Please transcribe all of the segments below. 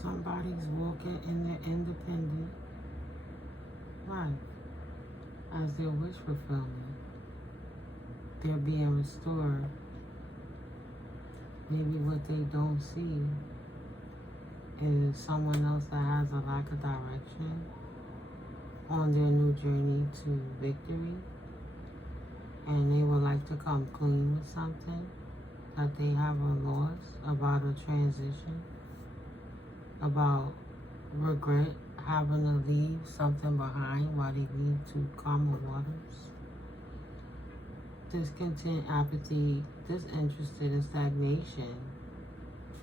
Somebody's walking in their independent life as their wish fulfillment. They're being restored. Maybe what they don't see is someone else that has a lack of direction on their new journey to victory, and they would like to come clean with something that they haven't lost, about a transition, about regret, having to leave something behind while they leave to calmer waters. Discontent, apathy, disinterested, and stagnation,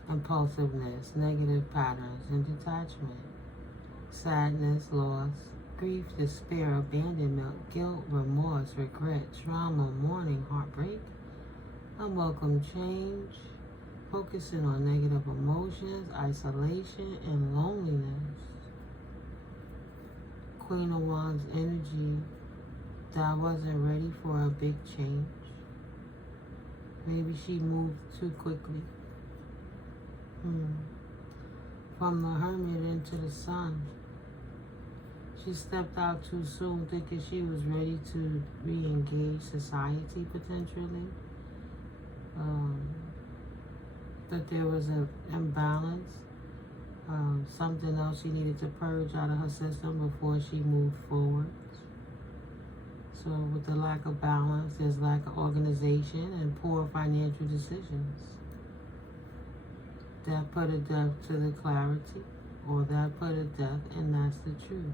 impulsiveness, negative patterns, and detachment, sadness, loss, grief, despair, abandonment, guilt, remorse, regret, trauma, mourning, heartbreak, unwelcome change, focusing on negative emotions, isolation, and loneliness. Queen of Wands energy that wasn't ready for a big change. Maybe she moved too quickly. From the Hermit into the Sun. She stepped out too soon, thinking she was ready to re-engage society potentially. That there was an imbalance, something else she needed to purge out of her system before she moved forward. So with the lack of balance, there's lack of organization and poor financial decisions. That put a death to the clarity, or that put a death, and that's the truth.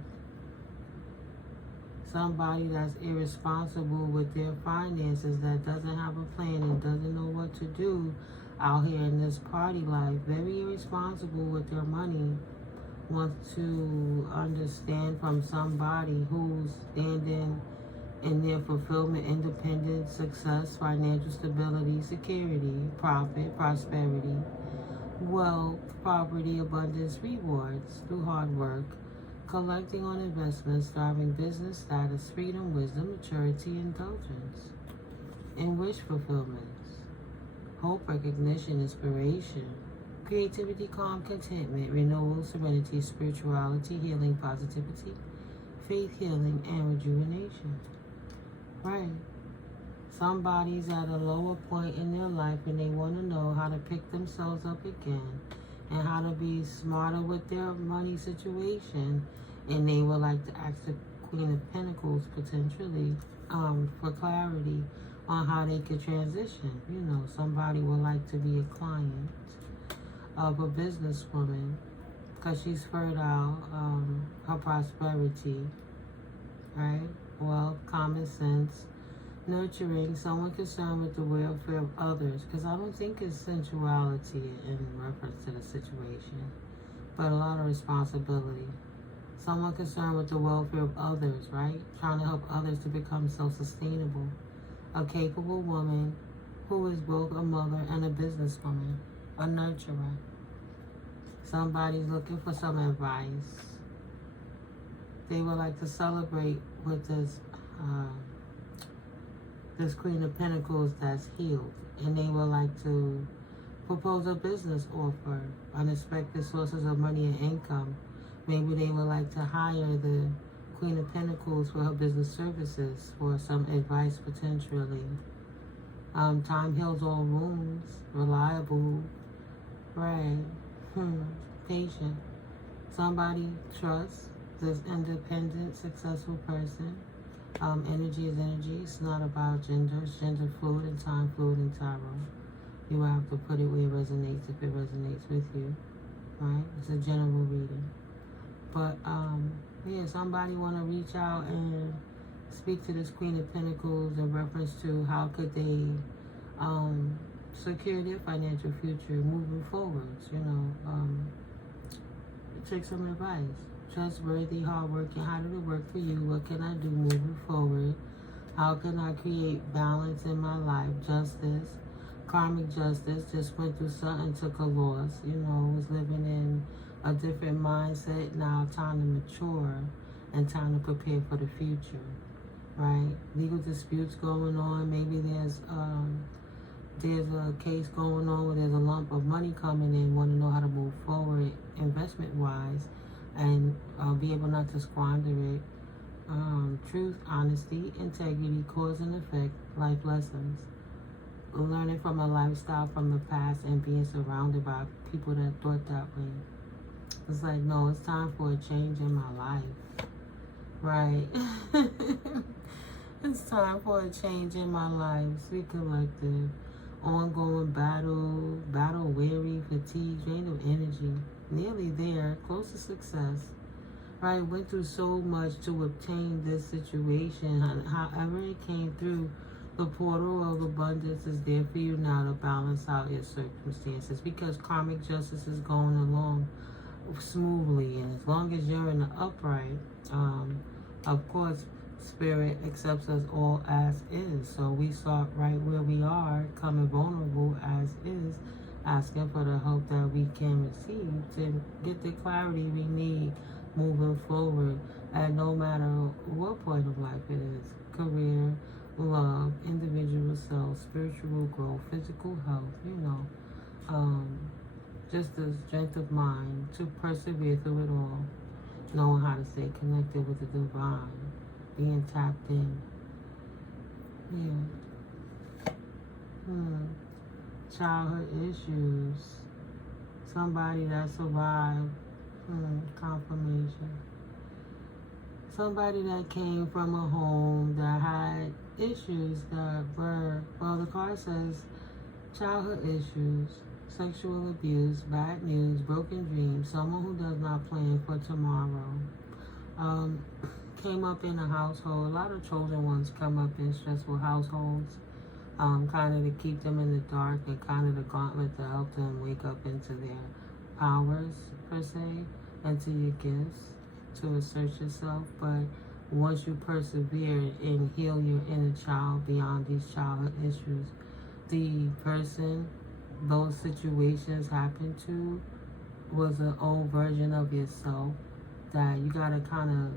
Somebody that's irresponsible with their finances, that doesn't have a plan and doesn't know what to do out here in this party life, very irresponsible with their money, wants to understand from somebody who's standing in their fulfillment, independence, success, financial stability, security, profit, prosperity, wealth, property, abundance, rewards through hard work, collecting on investments, thriving business status, freedom, wisdom, maturity, indulgence, and wish fulfillments, hope, recognition, inspiration, creativity, calm, contentment, renewal, serenity, spirituality, healing, positivity, faith, healing, and rejuvenation. Right. Somebody's at a lower point in their life and they want to know how to pick themselves up again and how to be smarter with their money situation. And they would like to ask the Queen of Pentacles potentially for clarity on how they could transition. You know, somebody would like to be a client of a businesswoman because she's fertile, her prosperity, right? Wealth, common sense, nurturing, someone concerned with the welfare of others, because I don't think it's sensuality in reference to the situation, but a lot of responsibility. Someone concerned with the welfare of others, right? Trying to help others to become self-sustainable. A capable woman who is both a mother and a businesswoman, a nurturer. Somebody's looking for some advice. They would like to celebrate with this Queen of Pentacles that's healed, and they would like to propose a business offer, unexpected sources of money and income. Maybe they would like to hire the Queen of Pentacles for her business services for some advice potentially. Time heals all wounds, reliable, right, patient. Somebody trusts this independent, successful person. Energy is energy. It's not about gender. It's gender fluid and time fluid in tarot. You will have to put it where it resonates if it resonates with you, right? It's a general reading. But, yeah, somebody want to reach out and speak to this Queen of Pentacles in reference to how could they secure their financial future moving forwards, you know. Take some advice. Trustworthy, hardworking. How did it work for you? What can I do moving forward? How can I create balance in my life? Justice, karmic justice. Just went through something, took a loss. You know, was living in a different mindset. Now time to mature and time to prepare for the future, right? Legal disputes going on. Maybe there's there's a case going on where there's a lump of money coming in, want to know how to move forward investment-wise and be able not to squander it. Truth, honesty, integrity, cause and effect, life lessons. Learning from a lifestyle from the past and being surrounded by people that thought that way. It's like, no, it's time for a change in my life. Right. It's time for a change in my life. Sweet collective. Ongoing battle weary, fatigue, drain of energy. Nearly there, close to success. Right, went through so much to obtain this situation. However it came through, the portal of abundance is there for you now to balance out your circumstances, because karmic justice is going along smoothly, and as long as you're in the upright, of course, Spirit accepts us all as is. So we start right where we are, coming vulnerable as is, asking for the help that we can receive to get the clarity we need moving forward at no matter what point of life it is. Career, love, individual self, spiritual growth, physical health, just the strength of mind to persevere through it all, knowing how to stay connected with the divine, being tapped in. Childhood issues, somebody that survived, confirmation. Somebody that came from a home that had issues that were, well, the card says childhood issues, sexual abuse, bad news, broken dreams, someone who does not plan for tomorrow. Came up in a household, a lot of chosen ones come up in stressful households, kind of to keep them in the dark, and kind of the gauntlet to help them wake up into their powers, per se, and to your gifts, to assert yourself. But once you persevere and heal your inner child beyond these childhood issues, the person those situations happened to was an old version of yourself that you gotta kind of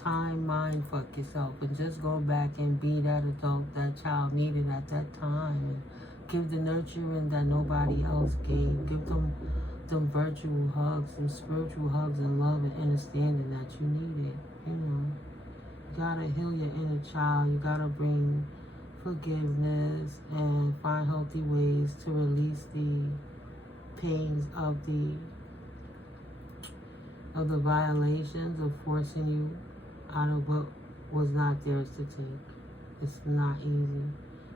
time mind fuck yourself and just go back and be that adult that child needed at that time, and give the nurturing that nobody else gave. Give them virtual hugs, some spiritual hugs and love and understanding that you needed. You gotta heal your inner child. You gotta bring forgiveness and find healthy ways to release the pains of the violations of forcing you out of what was not theirs to take. It's not easy.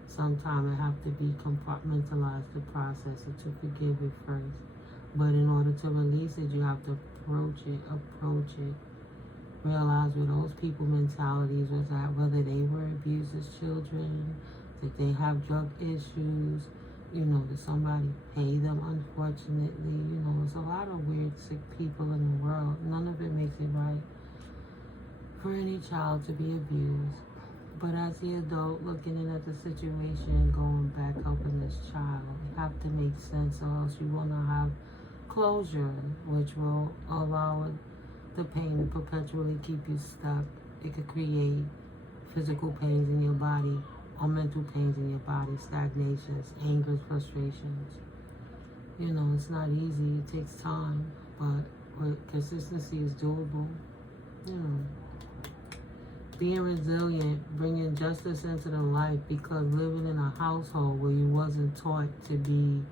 Sometimes it have to be compartmentalized to process it, to forgive it first. But in order to release it, you have to approach it. Realize where those people mentalities was at, whether they were abused as children, did they have drug issues, did somebody pay them, unfortunately. There's a lot of weird, sick people in the world. None of it makes it right for any child to be abused. But as the adult looking in at the situation, going back helping this child, you have to make sense, or else you will not have closure, which will allow the pain to perpetually keep you stuck. It could create physical pains in your body or mental pains in your body, stagnations, angers, frustrations. It's not easy. It takes time, but with consistency is doable. Being resilient, bringing justice into the life, because living in a household where you wasn't taught to be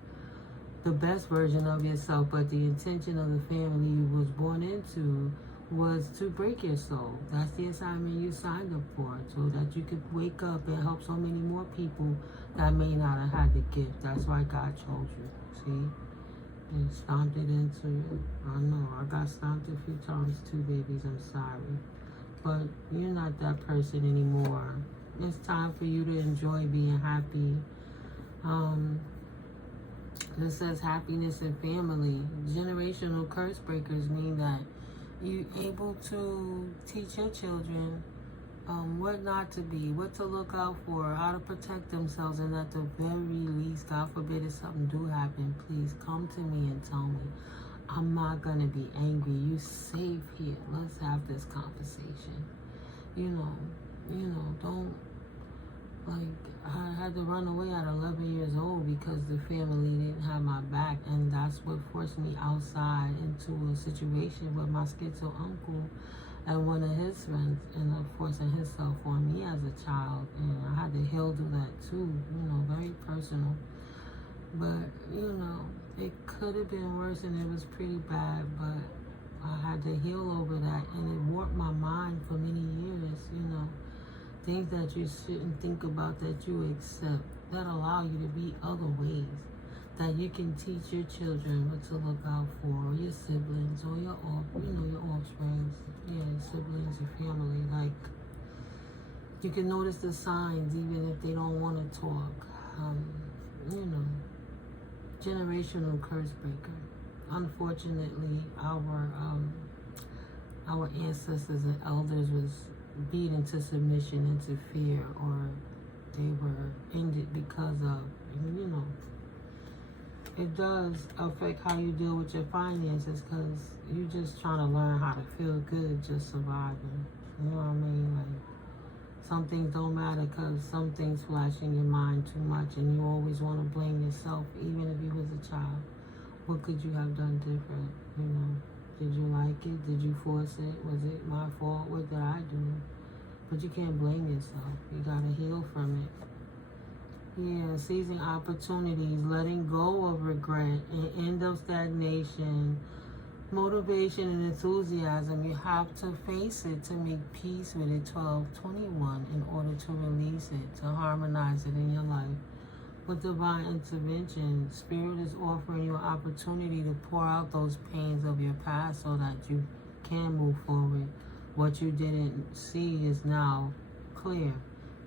the best version of yourself, but the intention of the family you was born into was to break your soul. That's the assignment you signed up for, so that you could wake up and help so many more people that may not have had the gift. That's why God chose you, see? And stomped it into you. I know, I got stomped a few times too, babies, I'm sorry. But you're not that person anymore. It's time for you to enjoy being happy. It says happiness and family. Generational curse breakers mean that you're able to teach your children what not to be, what to look out for, how to protect themselves, and at the very least, God forbid if something do happen, please come to me and tell me. I'm not gonna be angry. You safe here. Let's have this conversation. Don't Like, I had to run away at 11 years old because the family didn't have my back, and that's what forced me outside into a situation with my schizo uncle and one of his friends, and forcing himself on me as a child. And I had to heal through that too, very personal. But, it could have been worse, and it was pretty bad, but I had to heal over that, and it warped my mind for many years, things that you shouldn't think about that you accept, that allow you to be other ways, that you can teach your children what to look out for, or your siblings, or your offsprings, siblings, your family. Like, you can notice the signs even if they don't want to talk. Generational curse breaker. Unfortunately, our ancestors and elders was beat into submission, into fear, or they were ended because of, it does affect how you deal with your finances, because you're just trying to learn how to feel good just surviving. You know what I mean? Like, some things don't matter because some things flash in your mind too much, and you always want to blame yourself, even if you was a child. What could you have done different? Did you like it? Did you force it? Was it my fault? What did I do? But you can't blame yourself. You gotta heal from it. Yeah, seizing opportunities, letting go of regret, and end of stagnation, motivation and enthusiasm. You have to face it to make peace with it. 1221 in order to release it, to harmonize it in your life. With divine intervention, Spirit is offering you an opportunity to pour out those pains of your past so that you can move forward. What you didn't see is now clear,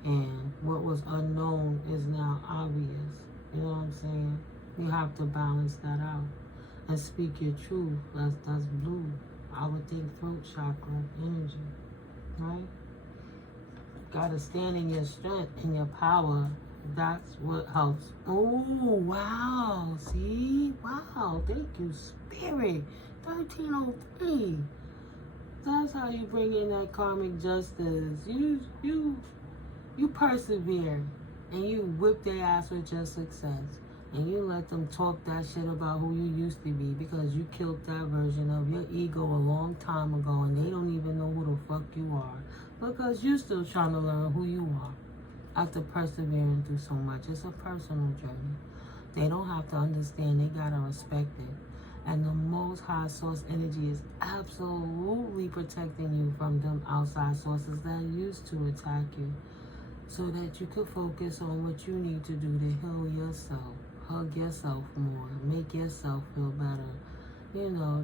and what was unknown is now obvious. You know what I'm saying? You have to balance that out and speak your truth. That's blue. I would think throat chakra energy, right? Gotta stand in your strength and your power. That's what helps. Oh, wow. See? Wow. Thank you, Spirit. 1303. That's how you bring in that karmic justice. You persevere, and you whip their ass with your success. And you let them talk that shit about who you used to be, because you killed that version of your ego a long time ago, and they don't even know who the fuck you are, because you're still trying to learn who you are. After persevering through so much, it's a personal journey. They don't have to understand, they gotta respect it. And the Most High Source energy is absolutely protecting you from them outside sources that used to attack you, so that you could focus on what you need to do to heal yourself, hug yourself more, make yourself feel better,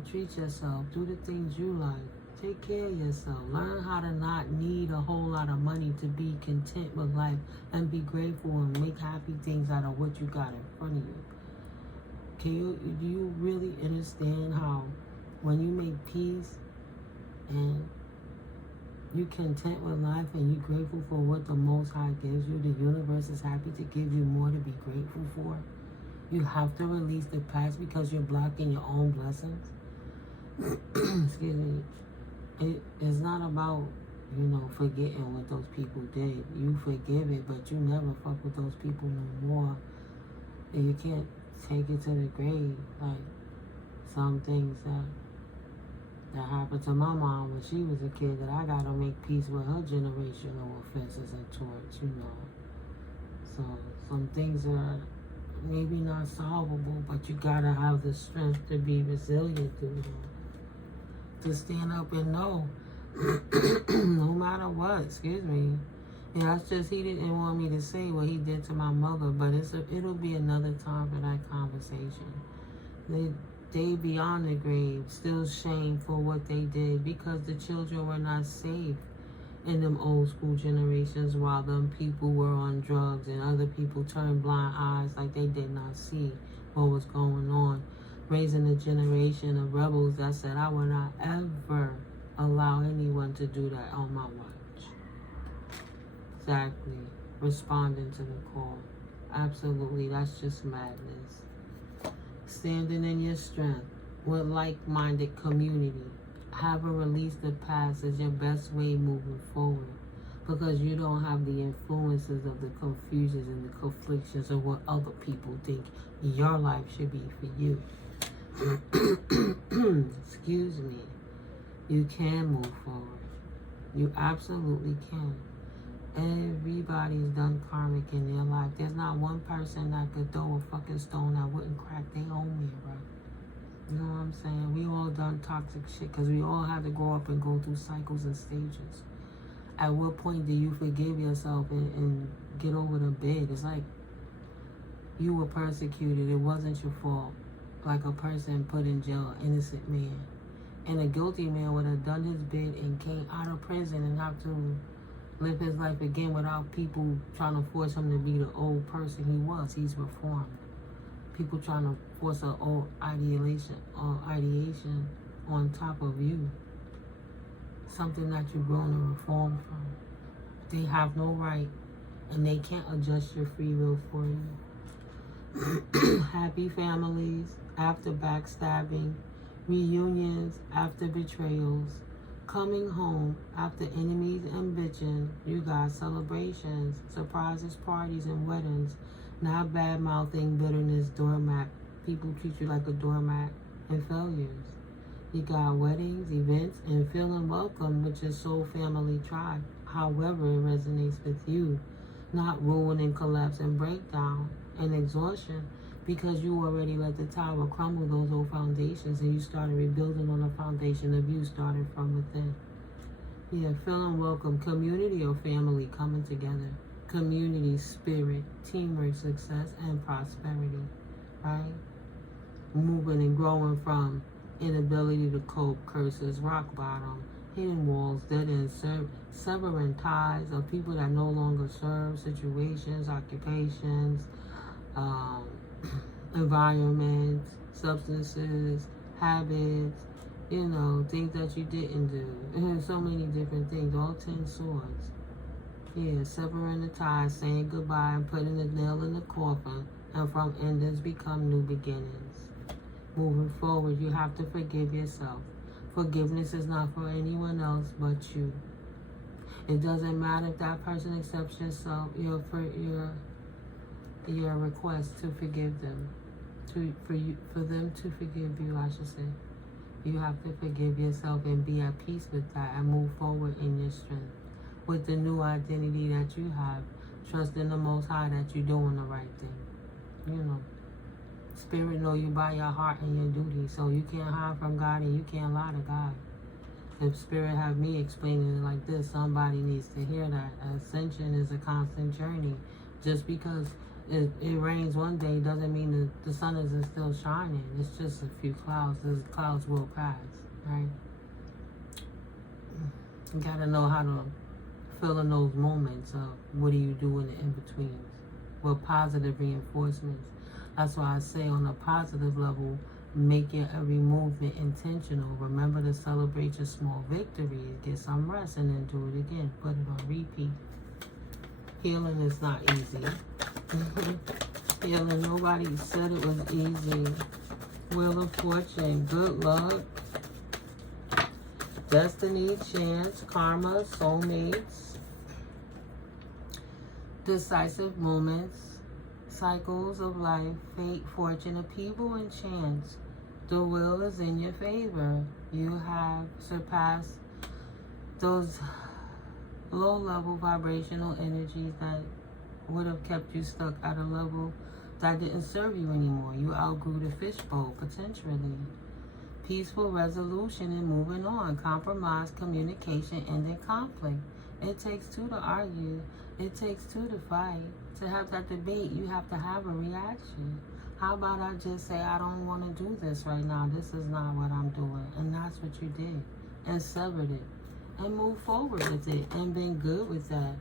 treat yourself, do the things you like. Take care of yourself. Learn how to not need a whole lot of money to be content with life, and be grateful and make happy things out of what you got in front of you. Do you really understand how when you make peace and you content with life and you're grateful for what the Most High gives you, the universe is happy to give you more to be grateful for? You have to release the past because you're blocking your own blessings. Excuse me. It is not about, forgetting what those people did. You forgive it, but you never fuck with those people no more. And you can't take it to the grave. Like, some things that happened to my mom when she was a kid, that I gotta make peace with her generational offenses and torch, So some things are maybe not solvable, but you gotta have the strength to be resilient through them. To stand up and know, no matter what, excuse me. Yeah, that's just, he didn't want me to say what he did to my mother, but it'll be another time for that conversation. They beyond the grave, still shame for what they did, because the children were not safe in them old school generations, while them people were on drugs and other people turned blind eyes like they did not see what was going on. Raising a generation of rebels that said, I will not ever allow anyone to do that on my watch. Exactly. Responding to the call. Absolutely. That's just madness. Standing in your strength with like-minded community. Having released the past is your best way moving forward. because you don't have the influences of the confusions and the conflictions of what other people think your life should be for you. Excuse me. You can move forward. You absolutely can. Everybody's done karmic in their life. There's not one person that could throw a fucking stone that wouldn't crack their own mirror. You know what I'm saying? We all done toxic shit because we all had to grow up and go through cycles and stages. At what point do you forgive yourself and get over the bed? It's like you were persecuted. It wasn't your fault. Like a person put in jail, an innocent man. And a guilty man would have done his bid and came out of prison and have to live his life again without people trying to force him to be the old person he was. He's reformed. People trying to force an old ideation on top of you. Something that you've grown and reformed from. They have no right, and they can't adjust your free will for you. Happy families after backstabbing, reunions after betrayals, coming home after enemies and bitching. You got celebrations, surprises, parties, and weddings. Not bad-mouthing, bitterness, doormat. People treat you like a doormat, and failures. You got weddings, events, and feeling welcome with your soul family tribe. However, it resonates with you. Not ruin and collapse and breakdown and exhaustion, because you already let the tower crumble those old foundations and you started rebuilding on a foundation of you started from within. Yeah, feeling welcome. Community or family coming together. Community, spirit, teamwork, success, and prosperity. Right? Moving and growing from inability to cope, curses, rock bottom, hidden walls, dead ends, severing ties of people that no longer serve, situations, occupations, environments, substances, habits, you know, things that you didn't do. So many different things, all 10 swords. Yeah, severing the ties, saying goodbye, and putting the nail in the coffin, and from endings become new beginnings. Moving forward, you have to forgive yourself. Forgiveness is not for anyone else but you. It doesn't matter if that person accepts your request to forgive them. For them to forgive you, I should say. You have to forgive yourself and be at peace with that and move forward in your strength. With the new identity that you have, trust in the Most High that you're doing the right thing. You know. Spirit know you by your heart and your duty, so you can't hide from God and you can't lie to God. If Spirit have me explaining it like this, somebody needs to hear that. Ascension is a constant journey. Just because it rains one day doesn't mean that the sun isn't still shining. It's just a few clouds. Those clouds will pass, right? You gotta know how to fill in those moments of what do you do in the in-betweens. With positive reinforcements. That's why I say on a positive level, make your every movement intentional. Remember to celebrate your small victories. Get some rest and then do it again. Put it on repeat. Healing is not easy. Healing, nobody said it was easy. Wheel of Fortune, good luck. Destiny, chance, karma, soulmates. Decisive moments. Cycles of life, fate, fortune, upheaval, and chance. The will is in your favor. You have surpassed those low-level vibrational energies that would have kept you stuck at a level that didn't serve you anymore. You outgrew the fishbowl, potentially. Peaceful resolution and moving on. Compromise, communication, ending conflict. It takes two to argue. It takes two to fight. To have that debate, you have to have a reaction. How about I just say, I don't want to do this right now. This is not what I'm doing. And that's what you did. And severed it. And moved forward with it. And been good with that.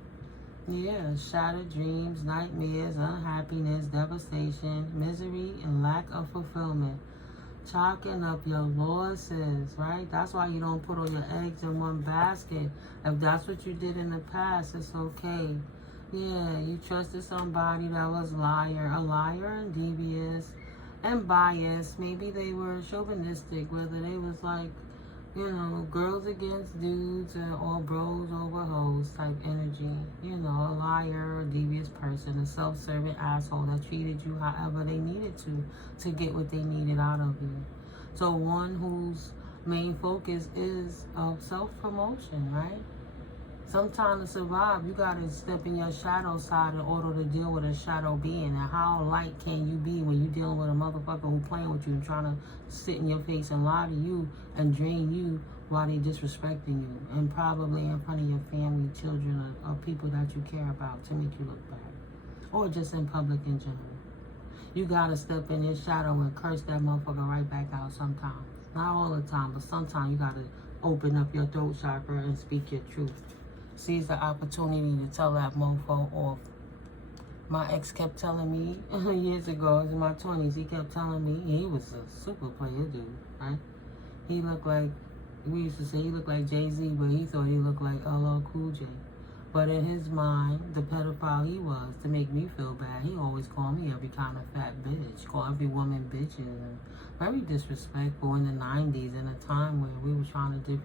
Yeah, shattered dreams, nightmares, unhappiness, devastation, misery, and lack of fulfillment. Chalking up your losses, right? That's why you don't put all your eggs in one basket. If that's what you did in the past, it's okay. Yeah, you trusted somebody that was a liar and devious and biased. Maybe they were chauvinistic, whether they was like You know, girls against dudes or bros over hoes type energy. You know, a liar, a devious person, a self-serving asshole that treated you however they needed to get what they needed out of you. So one whose main focus is of self-promotion, right? Sometimes to survive, you gotta step in your shadow side in order to deal with a shadow being. And how light can you be when you're dealing with a motherfucker who playing with you and trying to sit in your face and lie to you and drain you while they disrespecting you, and probably in front of your family, children, or people that you care about to make you look bad, or just in public in general. You gotta step in your shadow and curse that motherfucker right back out sometimes. Not all the time, but sometimes you gotta open up your throat chakra and speak your truth. Seize the opportunity to tell that mofo off. My ex kept telling me years ago, in my 20s, he kept telling me, he was a super player dude, right? He looked like, we used to say he looked like Jay-Z, but he thought he looked like LL Cool J. But in his mind, the pedophile he was, to make me feel bad, he always called me every kind of fat bitch, called every woman bitches, and very disrespectful in the 90s, in a time where we were trying to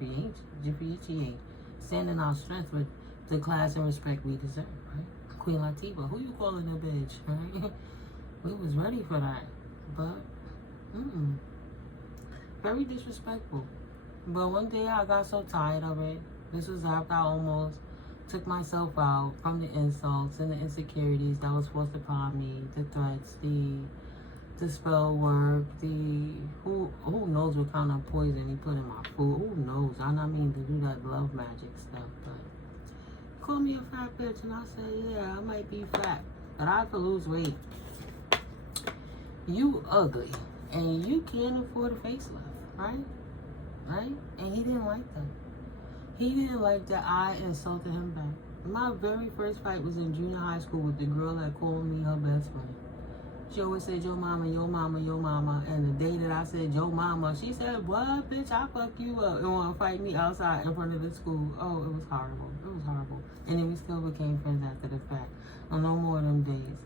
differentiate, standing our strength with the class and respect we deserve, right? Queen Latifah, who you calling a bitch, right? We was ready for that, but, very disrespectful. But one day I got so tired of it. This was after I almost took myself out from the insults and the insecurities that was forced upon me, the threats, the spell work, who knows what kind of poison he put in my food. Who knows? I don't mean to do that love magic stuff, but he called me a fat bitch, and I said, yeah, I might be fat, but I have to lose weight. You ugly, and you can't afford a facelift, right? Right? And he didn't like that. He didn't like that I insulted him back. My very first fight was in junior high school with the girl that called me her best friend. She always said, yo mama, yo mama, yo mama. And the day that I said, yo mama, she said, what, bitch, I fuck you up. And want to fight me outside in front of the school. Oh, it was horrible. It was horrible. And then we still became friends after the fact. No more of them days.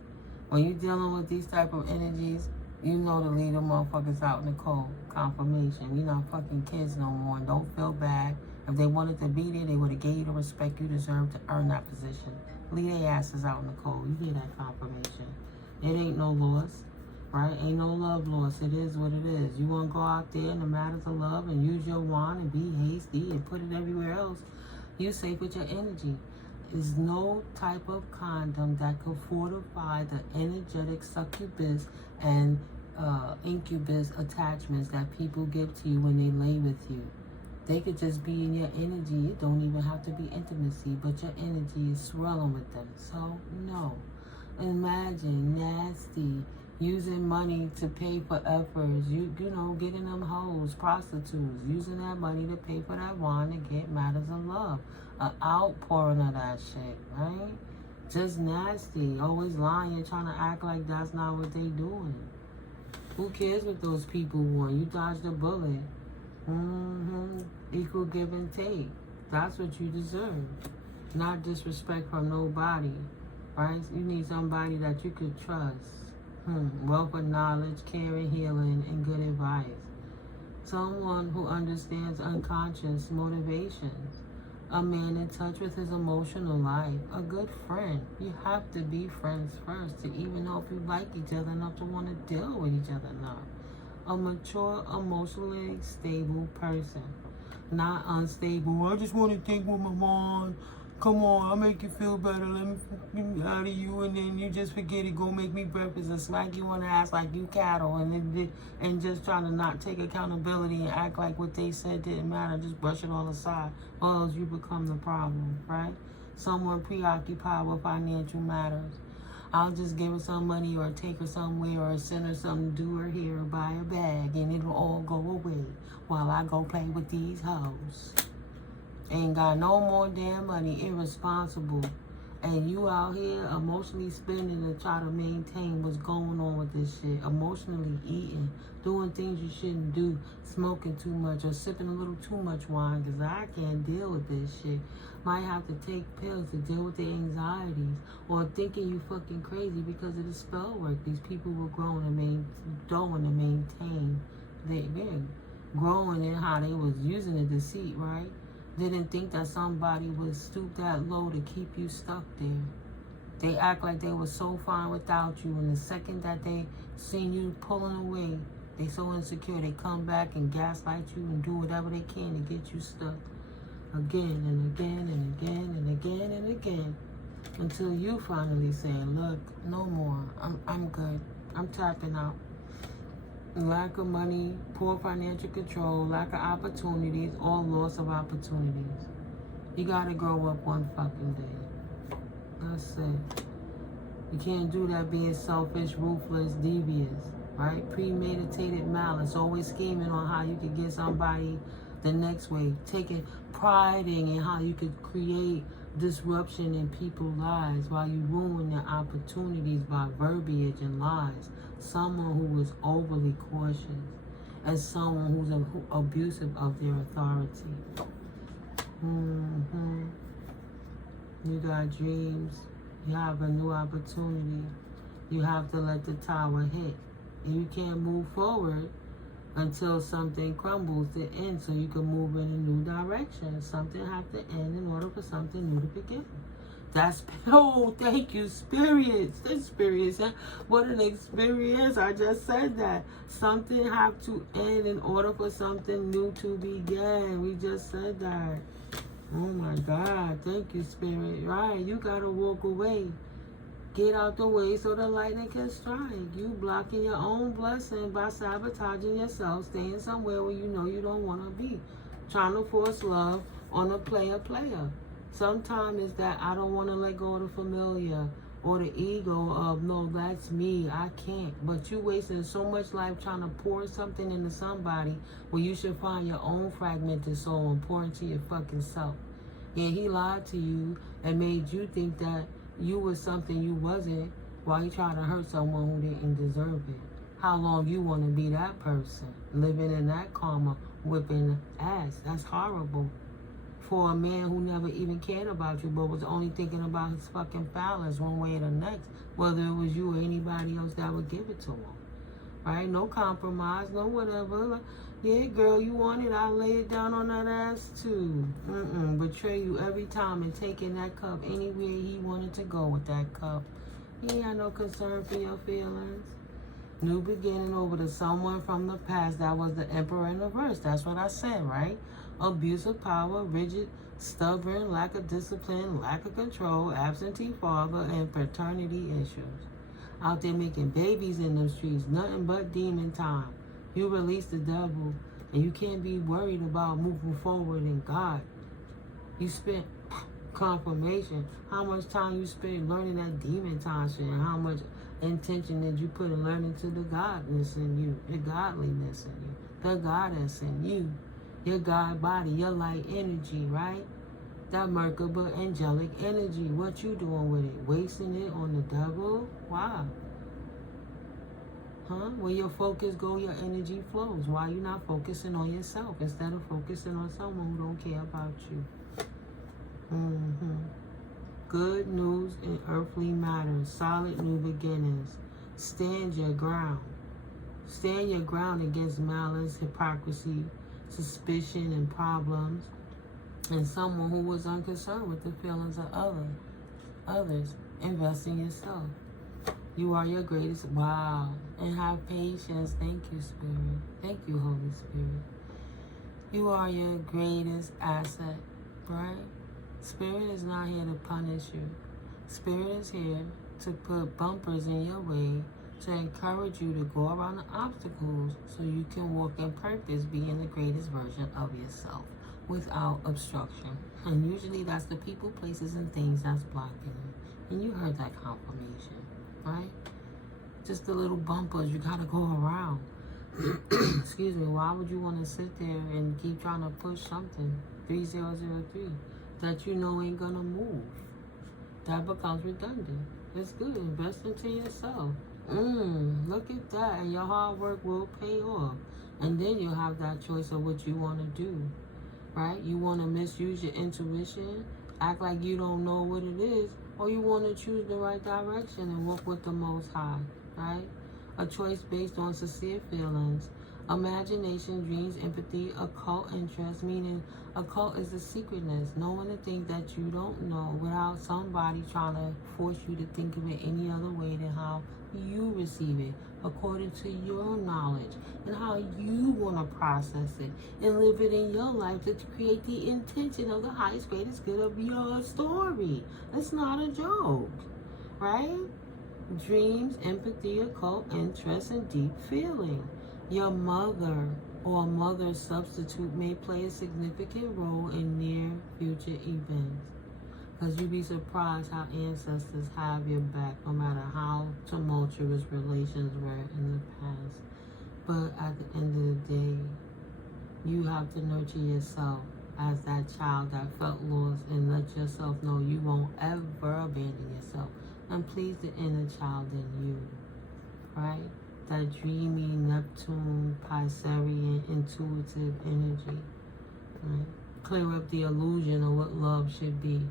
When you're dealing with these type of energies, you know to leave them motherfuckers out in the cold. Confirmation. We not fucking kids no more. And don't feel bad. If they wanted to be there, they would have gave you the respect you deserve to earn that position. Leave their asses out in the cold. You hear that confirmation. It ain't no loss, right? Ain't no love loss. It is what it is. You want to go out there in the matters of love and use your wand and be hasty and put it everywhere else, you safe with your energy. There's no type of condom that could fortify the energetic succubus and incubus attachments that people give to you when they lay with you. They could just be in your energy. It don't even have to be intimacy, but your energy is swirling with them. So, no. Imagine nasty, using money to pay for efforts. You know, getting them hoes, prostitutes, using that money to pay for that wine to get matters of love. An outpouring of that shit, right? Just nasty. Always lying, trying to act like that's not what they doing. Who cares what those people want? You dodged a bullet. Equal give and take. That's what you deserve. Not disrespect from nobody, right? You need somebody that you could trust. Wealth of knowledge, caring, healing, and good advice. Someone who understands unconscious motivations. A man in touch with his emotional life. A good friend. You have to be friends first to even know if you like each other enough to want to deal with each other enough. A mature, emotionally stable person. Not unstable. I just want to think with my mom. Come on, I'll make you feel better. Let me get out of you, and then you just forget it. Go make me breakfast and smack you on the ass like you cattle, and just trying to not take accountability and act like what they said didn't matter. Just brush it all aside, or else you become the problem, right? Someone preoccupied with financial matters. I'll just give her some money or take her somewhere or send her something, do her hair or buy a bag, and it'll all go away while I go play with these hoes. Ain't got no more damn money, irresponsible. And you out here emotionally spending to try to maintain what's going on with this shit. Emotionally eating, doing things you shouldn't do, smoking too much or sipping a little too much wine, because I can't deal with this shit. Might have to take pills to deal with the anxieties, or thinking you fucking crazy because of the spell work. These people were growing and maintain growing in how they was using the deceit, right? Didn't think that somebody would stoop that low to keep you stuck there. They act like they were so fine without you, and the second that they seen you pulling away, they so insecure, they come back and gaslight you and do whatever they can to get you stuck. Again and again and again and again and again. Until you finally say, look, no more. I'm good. I'm tapping out. Lack of money, poor financial control, lack of opportunities, all loss of opportunities. You gotta grow up one fucking day. That's it. You can't do that being selfish, ruthless, devious, right? Premeditated malice, always scheming on how you could get somebody the next way, taking pride in how you could create disruption in people's lives while you ruin their opportunities by verbiage and lies. Someone who is overly cautious and someone who's abusive of their authority. You got dreams. You have a new opportunity. You have to let the tower hit. And you can't move forward until something crumbles to end so you can move in a new direction. Something has to end in order for something new to begin. That's, oh, thank you, spirits. The spirits, what an experience. I just said that. Something have to end in order for something new to begin. We just said that. Oh my God, thank you, spirit. Right, you gotta walk away. Get out the way so the lightning can strike. You blocking your own blessing by sabotaging yourself, staying somewhere where you know you don't want to be. Trying to force love on a player. Sometimes it's that I don't want to let go of the familiar or the ego of, no, that's me, I can't. But you wasting so much life trying to pour something into somebody where you should find your own fragmented soul and pour into your fucking self. Yeah, he lied to you and made you think that you was something you wasn't while you trying to hurt someone who didn't deserve it. How long you want to be that person, living in that karma, whipping ass? That's horrible. For a man who never even cared about you, but was only thinking about his fucking phallus one way or the next, whether it was you or anybody else that would give it to him. Right? No compromise, no whatever. Like, yeah, girl, you want it, I'll lay it down on that ass too. Betray you every time and taking that cup anywhere he wanted to go with that cup. He ain't had no concern for your feelings. New beginning over to someone from the past that was the emperor in reverse. That's what I said, right? Abuse of power, rigid, stubborn, lack of discipline, lack of control, absentee father, and paternity issues. Out there making babies in those streets, nothing but demon time. You release the devil, and you can't be worried about moving forward in God. You spent confirmation. How much time you spent learning that demon time shit, and how much intention did you put in learning to the godness in you, the godliness in you, the goddess in you, your God body, your light energy, right? That Merkaba angelic energy. What you doing with it? Wasting it on the devil? Why? Huh? Where your focus go, your energy flows. Why you not focusing on yourself instead of focusing on someone who don't care about you? Good news in earthly matters. Solid new beginnings. Stand your ground. Stand your ground against malice, hypocrisy, suspicion, and problems. And someone who was unconcerned with the feelings of others. Invest in yourself. You are your greatest. Wow. And have patience. Thank you, Spirit. Thank you, Holy Spirit. You are your greatest asset, right? Spirit is not here to punish you. Spirit is here to put bumpers in your way, to encourage you to go around the obstacles so you can walk in purpose, being the greatest version of yourself without obstruction. And usually that's the people, places, and things that's blocking you. And you heard that confirmation, right? Just the little bumpers you gotta go around. Excuse me, why would you want to sit there and keep trying to push something 3003 that you know ain't gonna move? That becomes redundant. It's good. Invest into yourself. Look at that. And your hard work will pay off. And then you'll have that choice of what you want to do. Right? You want to misuse your intuition, act like you don't know what it is, or you want to choose the right direction and walk with the Most High. Right? A choice based on sincere feelings, Imagination, dreams, empathy, occult interest, meaning occult is the secretness, knowing the things that you don't know without somebody trying to force you to think of it any other way than how you receive it, according to your knowledge and how you want to process it and live it in your life to create the intention of the highest, greatest good of your story. It's not a joke, right? Dreams, empathy, occult interest, and deep feeling. Your mother or a mother's substitute may play a significant role in near future events. Because you'd be surprised how ancestors have your back no matter how tumultuous relations were in the past. But at the end of the day, you have to nurture yourself as that child that felt lost and let yourself know you won't ever abandon yourself. And please the inner child in you, right? That dreamy Neptune, Piscean, intuitive energy, right? Clear up the illusion of what love should be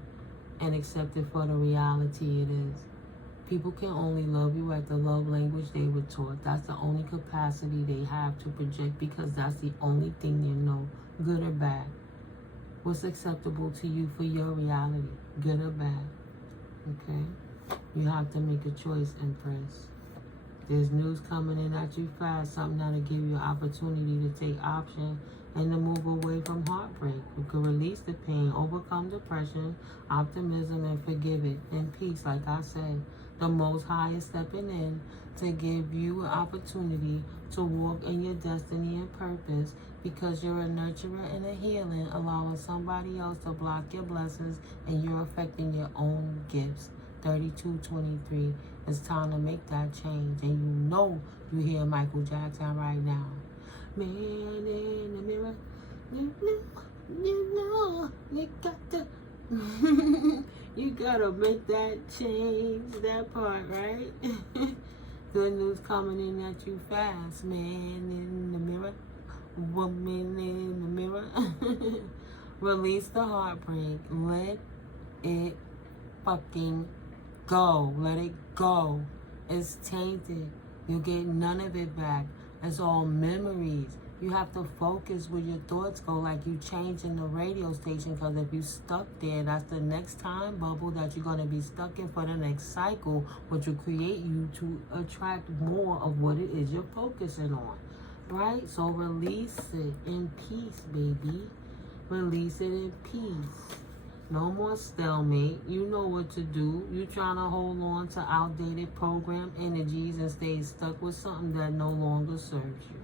and accept it for the reality it is. People can only love you at the love language they were taught. That's the only capacity they have to project because that's the only thing they know, good or bad. What's acceptable to you for your reality, good or bad, okay? You have to make a choice, Empress. There's news coming in at you fast, something that'll give you an opportunity to take action and to move away from heartbreak. You can release the pain, overcome depression, optimism, and forgive it in peace, like I said. The Most High is stepping in to give you an opportunity to walk in your destiny and purpose because you're a nurturer and a healing, allowing somebody else to block your blessings and you're affecting your own gifts. 3223. It's time to make that change. And you know you hear Michael Jackson right now. Man in the mirror, you know, you got to, you gotta make that change, that part, right? Good news coming in at you fast. Man in the mirror, woman in the mirror. Release the heartbreak. Let it fucking go. Let it go. It's tainted. You'll get none of it back. It's all memories. You have to focus where your thoughts go, like you changing the radio station, because if you stuck there, that's the next time bubble that you're going to be stuck in for the next cycle, which will create you to attract more of what it is you're focusing on, right? So release it in peace, baby. Release it in peace. No more stalemate. You know what to do. You trying to hold on to outdated program energies and stay stuck with something that no longer serves you.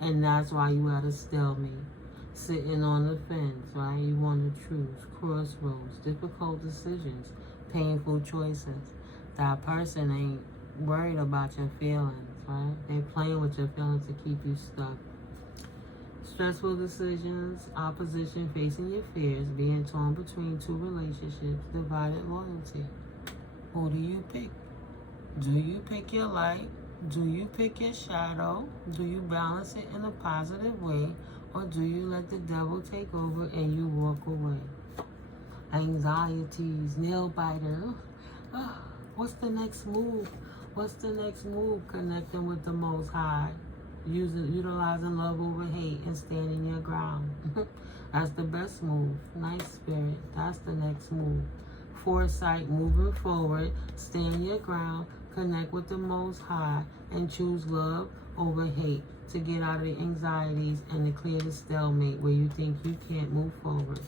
And that's why you at a stalemate. Sitting on the fence, right? You want to choose. Crossroads. Difficult decisions. Painful choices. That person ain't worried about your feelings, right? They playing with your feelings to keep you stuck. Stressful decisions, opposition, facing your fears, being torn between two relationships, divided loyalty. Who do you pick? Do you pick your light? Do you pick your shadow? Do you balance it in a positive way? Or do you let the devil take over and you walk away? Anxieties, nail biter. What's the next move? What's the next move? Connecting with the Most High. Utilizing love over hate and standing your ground. That's the best move. Nice spirit. That's the next move. Foresight, moving forward, stand your ground, connect with the Most High, and choose love over hate to get out of the anxieties and to clear the stalemate where you think you can't move forward.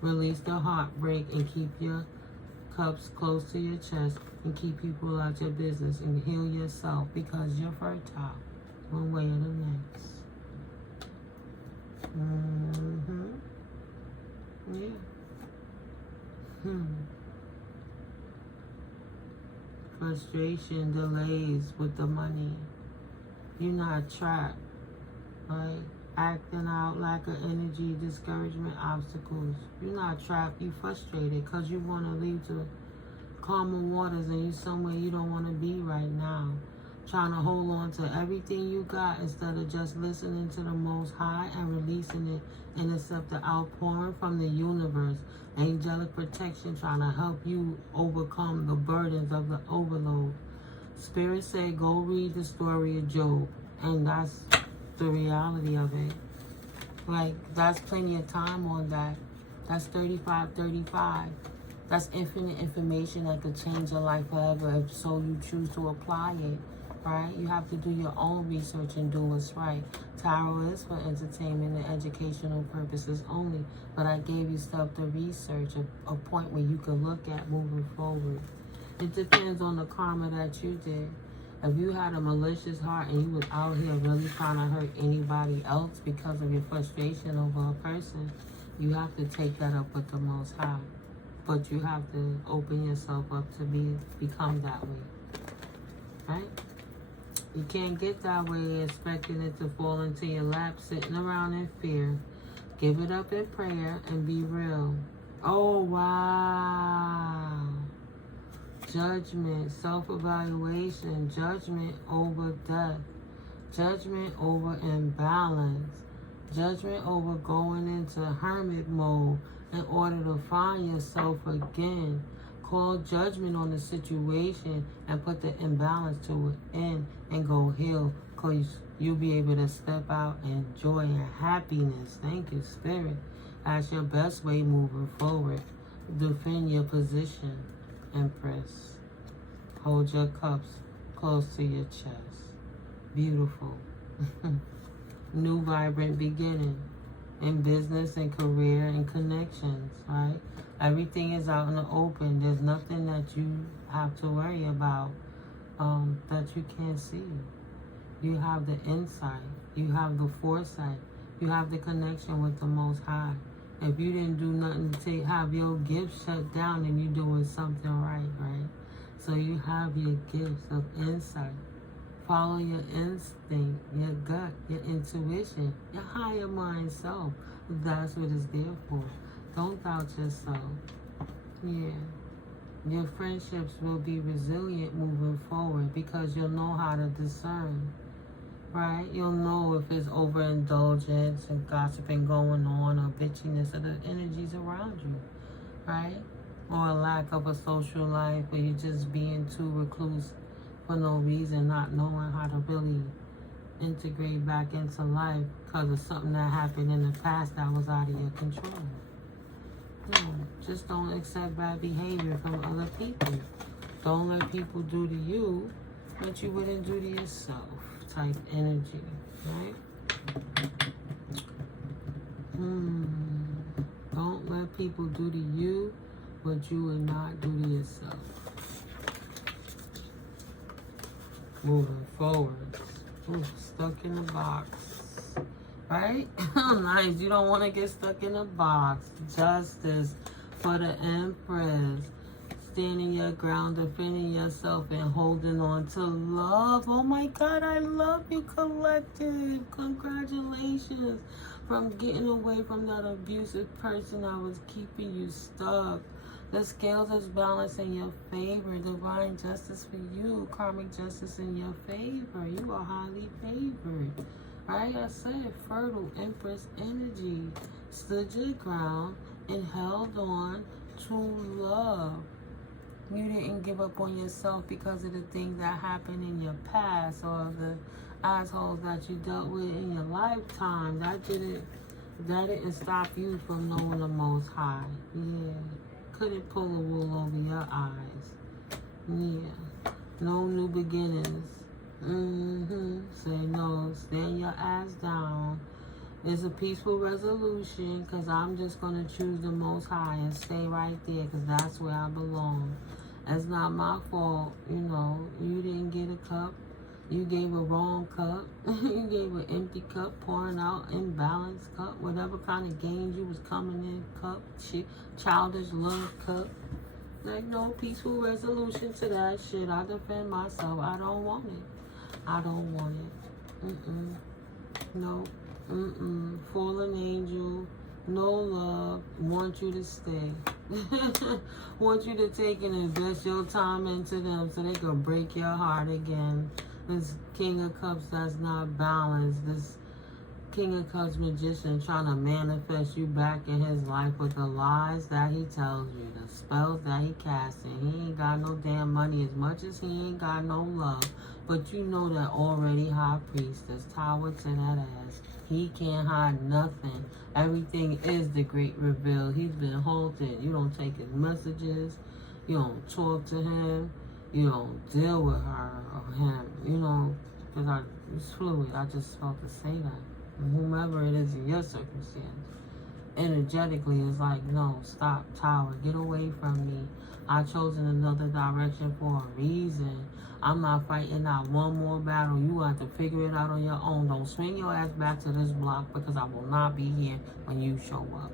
Release the heartbreak and keep your cups close to your chest and keep people out your business and heal yourself because you're fertile. One way or the next. Yeah. Frustration, delays with the money. You're not trapped, right? Acting out, lack of energy, discouragement, obstacles. You're not trapped. You're frustrated because you want to leave to calmer waters and you're somewhere you don't want to be right now. Trying to hold on to everything you got instead of just listening to the Most High and releasing it and accept the outpouring from the universe. Angelic protection trying to help you overcome the burdens of the overload. Spirit said, go read the story of Job. And that's the reality of it. Like, that's plenty of time on that. That's 35. That's infinite information that could change your life forever if so you choose to apply it, right? You have to do your own research and do what's right. Tarot is for entertainment and educational purposes only, but I gave you stuff to research, a point where you can look at moving forward. It depends on the karma that you did. If you had a malicious heart and you was out here really trying to hurt anybody else because of your frustration over a person, you have to take that up with the Most High. But you have to open yourself up to become that way, right? You can't get that way expecting it to fall into your lap, sitting around in fear. Give it up in prayer and be real. Oh, wow. Judgment, self-evaluation, judgment over death, judgment over imbalance, judgment over going into hermit mode in order to find yourself again. Call judgment on the situation and put the imbalance to an end and go heal, because you'll be able to step out and joy and happiness. Thank you, Spirit. That's your best way moving forward. Defend your position, Empress. Hold your cups close to your chest. Beautiful. New vibrant beginning in business and career and connections, right? Everything is out in the open. There's nothing that you have to worry about that you can't see. You have the insight. You have the foresight. You have the connection with the Most High. If you didn't do nothing to have your gifts shut down, then you're doing something right, right? So you have your gifts of insight. Follow your instinct, your gut, your intuition, your higher mind self. That's what it's there for. Don't doubt yourself. Yeah. Your friendships will be resilient moving forward because you'll know how to discern, right? You'll know if it's overindulgence and gossiping going on or bitchiness of the energies around you, right? Or a lack of a social life where you're just being too recluse for no reason, not knowing how to really integrate back into life because of something that happened in the past that was out of your control. No, just don't accept bad behavior from other people. Don't let people do to you what you wouldn't do to yourself type energy, right? Don't let people do to you what you would not do to yourself. Moving forward. Ooh, stuck in the box. Right? Nice. You don't want to get stuck in a box. Justice for the Empress. Standing your ground, defending yourself, and holding on to love. Oh my God, I love you, collective. Congratulations from getting away from that abusive person that was keeping you stuck. The scales is balanced in your favor. Divine justice for you. Karmic justice in your favor. You are highly favored. Right? I said fertile Empress energy. Stood your ground and held on to love. You didn't give up on yourself because of the things that happened in your past or the assholes that you dealt with in your lifetime. That didn't stop you from knowing the Most High. Yeah. Couldn't pull a wool over your eyes. Yeah. No new beginnings. Say no. Stand your ass down. It's a peaceful resolution because I'm just going to choose the Most High and stay right there because that's where I belong. It's not my fault. You know, you didn't get a cup. You gave a wrong cup. You gave an empty cup, pouring out imbalanced cup. Whatever kind of games you was coming in, cup, shit, childish love cup. Like, no peaceful resolution to that shit. I defend myself. I don't want it. I don't want it. No. Fallen angel. No love. Want you to stay. Want you to take and invest your time into them so they can break your heart again. This King of Cups that's not balanced. This King of Cups magician trying to manifest you back in his life with the lies that he tells you, the spells that he casting. He ain't got no damn money as much as he ain't got no love. But you know that already high priestess, tower to that ass. He can't hide nothing. Everything is the great reveal. He's been halted. You don't take his messages. You don't talk to him. You don't deal with her or him. You know, because it's fluid. I just felt to say that. Whomever it is in your circumstance, energetically it's like, no, stop, tower, get away from me. I've chosen another direction for a reason. I'm not fighting out one more battle. You have to figure it out on your own. Don't swing your ass back to this block because I will not be here when you show up.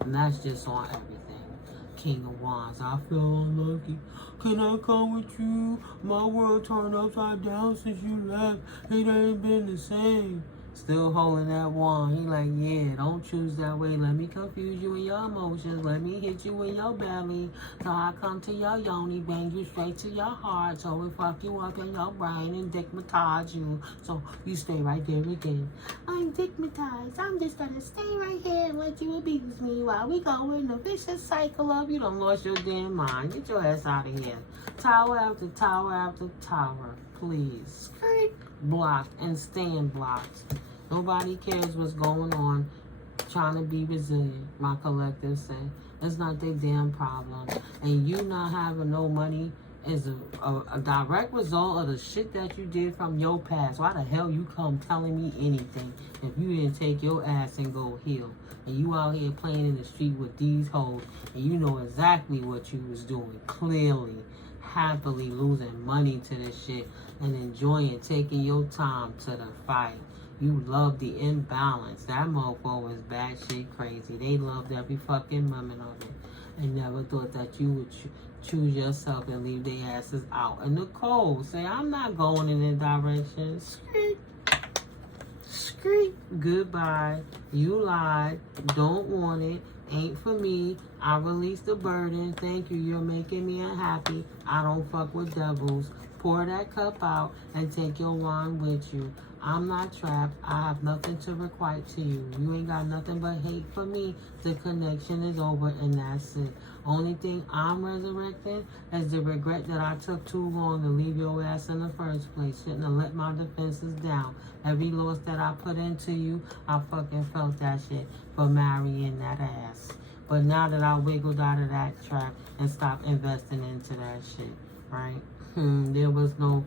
And that's just on everything. King of Wands, I feel unlucky. Can I come with you? My world turned upside down since you left. It ain't been the same. Still holding that wand. He like, yeah, don't choose that way. Let me confuse you in your emotions. Let me hit you in your belly. So I come to your yoni, bang you straight to your heart. So we fuck you up in your brain and dickmatize you. So you stay right there again. I'm dickmatized. I'm just gonna stay right here and let you abuse me while we go in a vicious cycle of you done lost your damn mind. Get your ass out of here. Tower after tower after tower. Please. Skirt. Blocked and stand blocked. Nobody cares what's going on. Trying to be resilient, my collective say. It's not their damn problem. And you not having no money is a direct result of the shit that you did from your past. Why the hell you come telling me anything if you didn't take your ass and go heal? And you out here playing in the street with these hoes and you know exactly what you was doing. Clearly, happily losing money to this shit and enjoying taking your time to the fight. You love the imbalance. That mofo was bad shit crazy. They loved every fucking moment of it. And never thought that you would choose yourself and leave their asses out in the cold. Say, I'm not going in that direction. Skirt. Skirt. Goodbye. You lied. Don't want it. Ain't for me. I release the burden. Thank you. You're making me unhappy. I don't fuck with devils. Pour that cup out and take your wine with you. I'm not trapped. I have nothing to requite to you. You ain't got nothing but hate for me. The connection is over and that's it. Only thing I'm resurrecting is the regret that I took too long to leave your ass in the first place. Shouldn't have let my defenses down. Every loss that I put into you, I fucking felt that shit for marrying that ass. But now that I wiggled out of that trap and stopped investing into that shit, right? There was no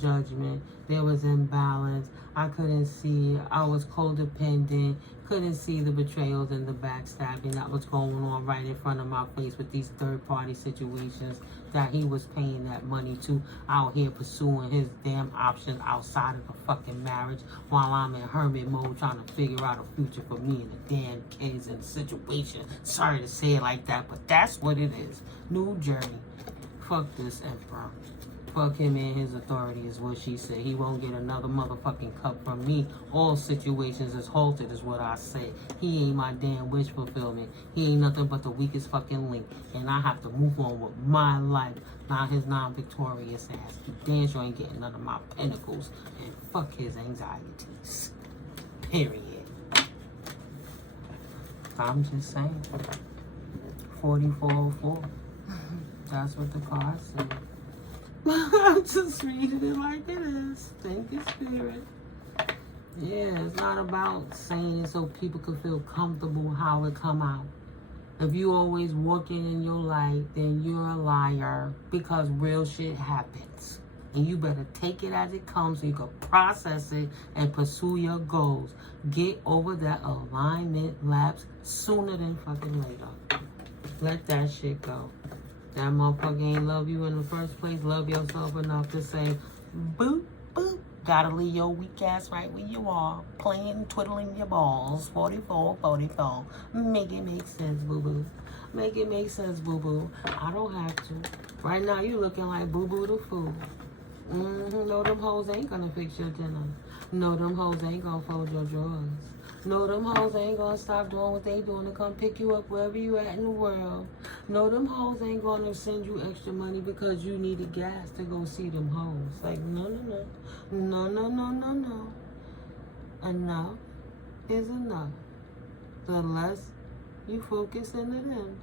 judgment. There was imbalance. I couldn't see. I was codependent. Couldn't see the betrayals and the backstabbing that was going on right in front of my face with these third-party situations that he was paying that money to out here pursuing his damn options outside of the fucking marriage while I'm in hermit mode trying to figure out a future for me and the damn kids and the situation. Sorry to say it like that, but that's what it is. New journey. Fuck this emperor. Fuck him and his authority is what she said. He won't get another motherfucking cup from me. All situations is halted is what I say. He ain't my damn wish fulfillment. He ain't nothing but the weakest fucking link. And I have to move on with my life. Not his non-victorious ass. He damn sure ain't getting none of my pinnacles. And fuck his anxieties. Period. I'm just saying. 4404. That's what the card said. I'm just reading it like it is. Thank you, Spirit. Yeah, it's not about saying it so people can feel comfortable how it come out. If you always walking in your light, then you're a liar because real shit happens. And you better take it as it comes so you can process it and pursue your goals. Get over that alignment lapse sooner than fucking later. Let that shit go. That motherfucker ain't love you in the first place. Love yourself enough to say, boop, boop. Gotta leave your weak ass right where you are. Playing, twiddling your balls. 44, 44. Make it make sense, boo-boo. Make it make sense, boo-boo. I don't have to. Right now, you looking like boo-boo the fool. No, them hoes ain't gonna fix your dinner. No, them hoes ain't gonna fold your drawers. No, them hoes ain't gonna stop doing what they doing to come pick you up wherever you at in the world. No, them hoes ain't gonna send you extra money because you needed gas to go see them hoes. Like, no, no, no. No, no, no, no, no. Enough is enough. The less you focus into them,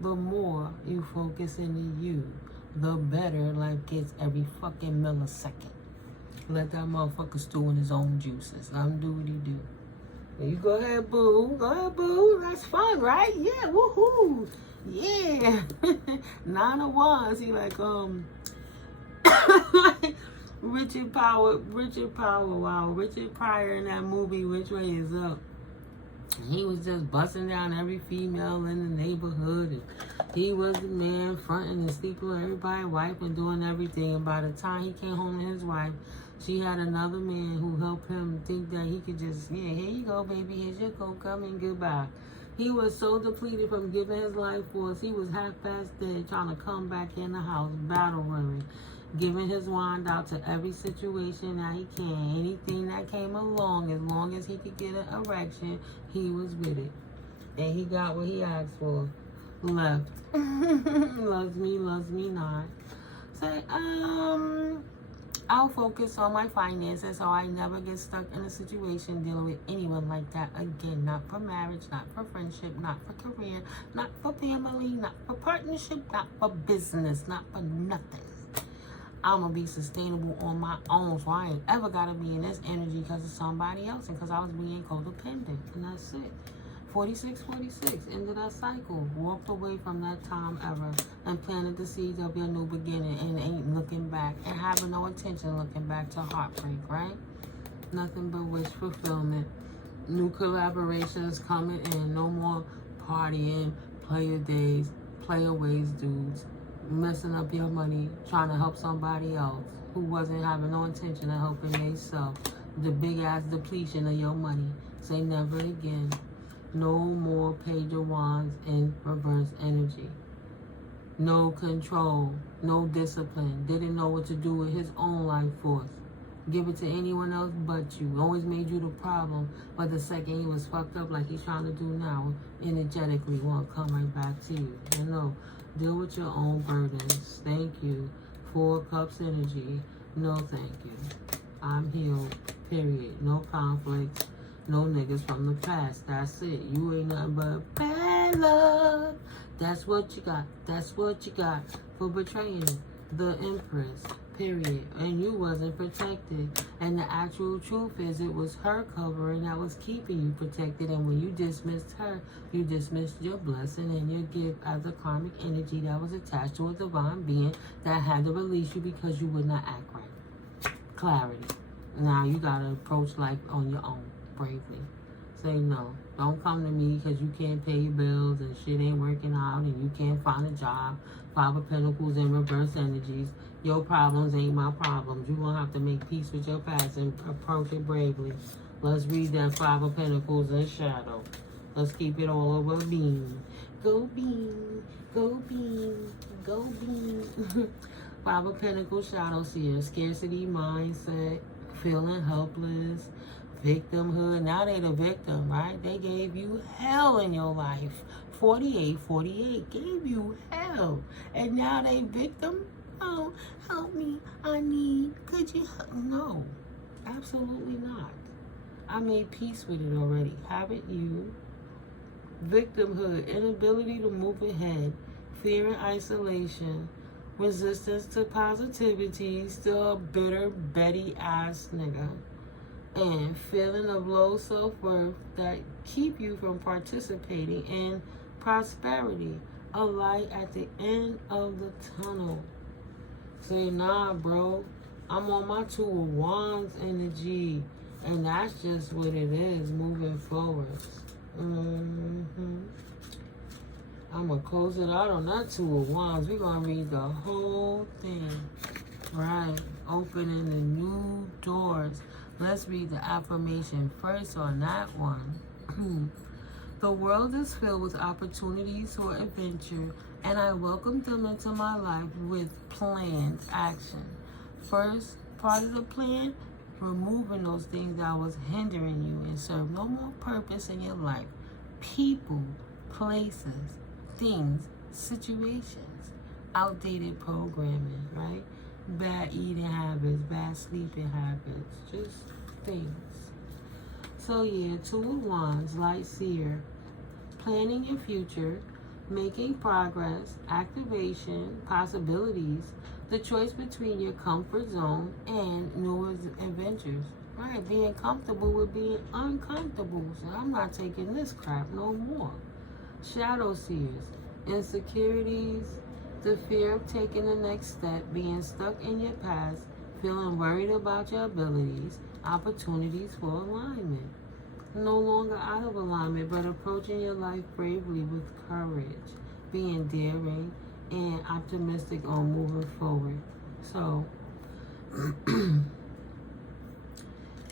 the more you focus into you, the better life gets every fucking millisecond. Let that motherfucker stew in his own juices. Let him do what he do. You go ahead, boo. Go ahead, boo. That's fun, right? Yeah, woohoo. Yeah. 9 of Wands. He like, Richard Pryor, wow. Richard Pryor in that movie, Which Way Is Up? He was just busting down every female in the neighborhood. And he was the man fronting and sleeping with everybody's wife and doing everything. And by the time he came home to his wife, she had another man who helped him think that he could just, yeah, here you go, baby. Here's your coat. Come and goodbye. He was so depleted from giving his life force. He was half-past dead trying to come back in the house, battle-weary, giving his wand out to every situation that he can. Anything that came along, as long as he could get an erection, he was with it. And he got what he asked for. Left. Loves me not. Say, I'll focus on my finances so I never get stuck in a situation dealing with anyone like that again. Not for marriage, not for friendship, not for career, not for family, not for partnership, not for business, not for nothing. I'm going to be sustainable on my own, so I ain't ever got to be in this energy because of somebody else and because I was being codependent. And that's it. 46, ended that cycle. Walked away from that time ever and planted the seeds of your new beginning and ain't looking back and having no intention looking back to heartbreak, right? Nothing but wish fulfillment. New collaborations coming in. No more partying, player days, playaways dudes, messing up your money, trying to help somebody else who wasn't having no intention of helping themselves. The big ass depletion of your money. Say never again. No more Page of Wands in reverse energy. No control. No discipline. Didn't know what to do with his own life force. Give it to anyone else but you. Always made you the problem. But the second he was fucked up like he's trying to do now, energetically won't come right back to you. You know, deal with your own burdens. Thank you. 4 Cups energy. No thank you. I'm healed. Period. No conflicts. No niggas from the past. That's it. You ain't nothing but bad luck. That's what you got. That's what you got for betraying the Empress. Period. And you wasn't protected. And the actual truth is it was her covering that was keeping you protected. And when you dismissed her, you dismissed your blessing and your gift as a karmic energy that was attached to a divine being that had to release you because you would not act right. Clarity. Now you gotta approach life on your own. Bravely. Say no. Don't come to me because you can't pay your bills and shit ain't working out and you can't find a job. 5 of Pentacles in reverse energies. Your problems ain't my problems. You're going to have to make peace with your past and approach it bravely. Let's read that 5 of Pentacles in shadow. Let's keep it all over beam. Go beam. Go beam. Go beam. 5 of Pentacles shadow seer. Scarcity mindset. Feeling helpless. Victimhood. Now they the victim, right? They gave you hell in your life. 48 gave you hell. And now they victim? Oh, help me. I need. Could you help? No. Absolutely not. I made peace with it already. Haven't you? Victimhood. Inability to move ahead. Fear and isolation. Resistance to positivity. Still a bitter, Betty ass nigga. And feeling of low self-worth that keep you from participating in prosperity. A light at the end of the tunnel. Say, nah, bro. I'm on my 2 of Wands energy. And that's just what it is moving forward. I'm going to close it out on that 2 of Wands. We're going to read the whole thing. Right. Opening the new doors. Let's read the affirmation first on that one. The world is filled with opportunities for adventure, and I welcome them into my life with planned action. First part of the plan, removing those things that was hindering you and serve no more purpose in your life. People, places, things, situations, outdated programming, right? Bad eating habits, bad sleeping habits, just things. So yeah, Two of Wands, Light Seer. Planning your future, making progress, activation, possibilities, the choice between your comfort zone and new adventures. Right, being comfortable with being uncomfortable. So I'm not taking this crap no more. Shadow Seers, insecurities, the fear of taking the next step, being stuck in your past, feeling worried about your abilities, opportunities for alignment. No longer out of alignment, but approaching your life bravely with courage, being daring and optimistic on moving forward. So,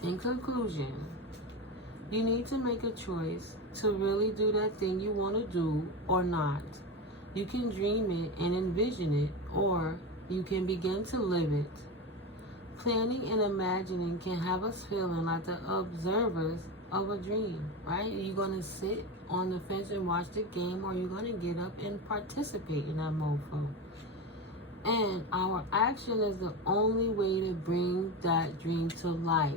in conclusion, you need to make a choice to really do that thing you want to do or not. You can dream it and envision it, or you can begin to live it. Planning and imagining can have us feeling like the observers of a dream, right? You're going to sit on the fence and watch the game, or you're going to get up and participate in that mofo. And our action is the only way to bring that dream to life.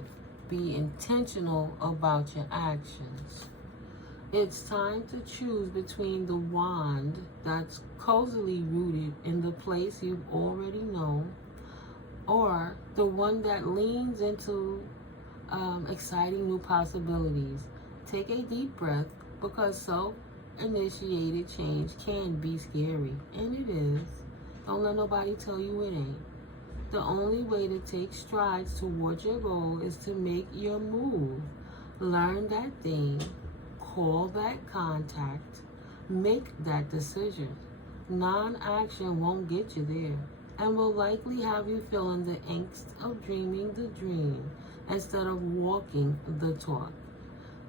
Be intentional about your actions. It's time to choose between the wand that's cozily rooted in the place you've already known, or the one that leans into exciting new possibilities. Take a deep breath, because self-initiated change can be scary, and it is. Don't let nobody tell you it ain't. The only way to take strides towards your goal is to make your move. Learn that thing, call that contact, make that decision. Non-action won't get you there, and will likely have you feeling the angst of dreaming the dream instead of walking the talk.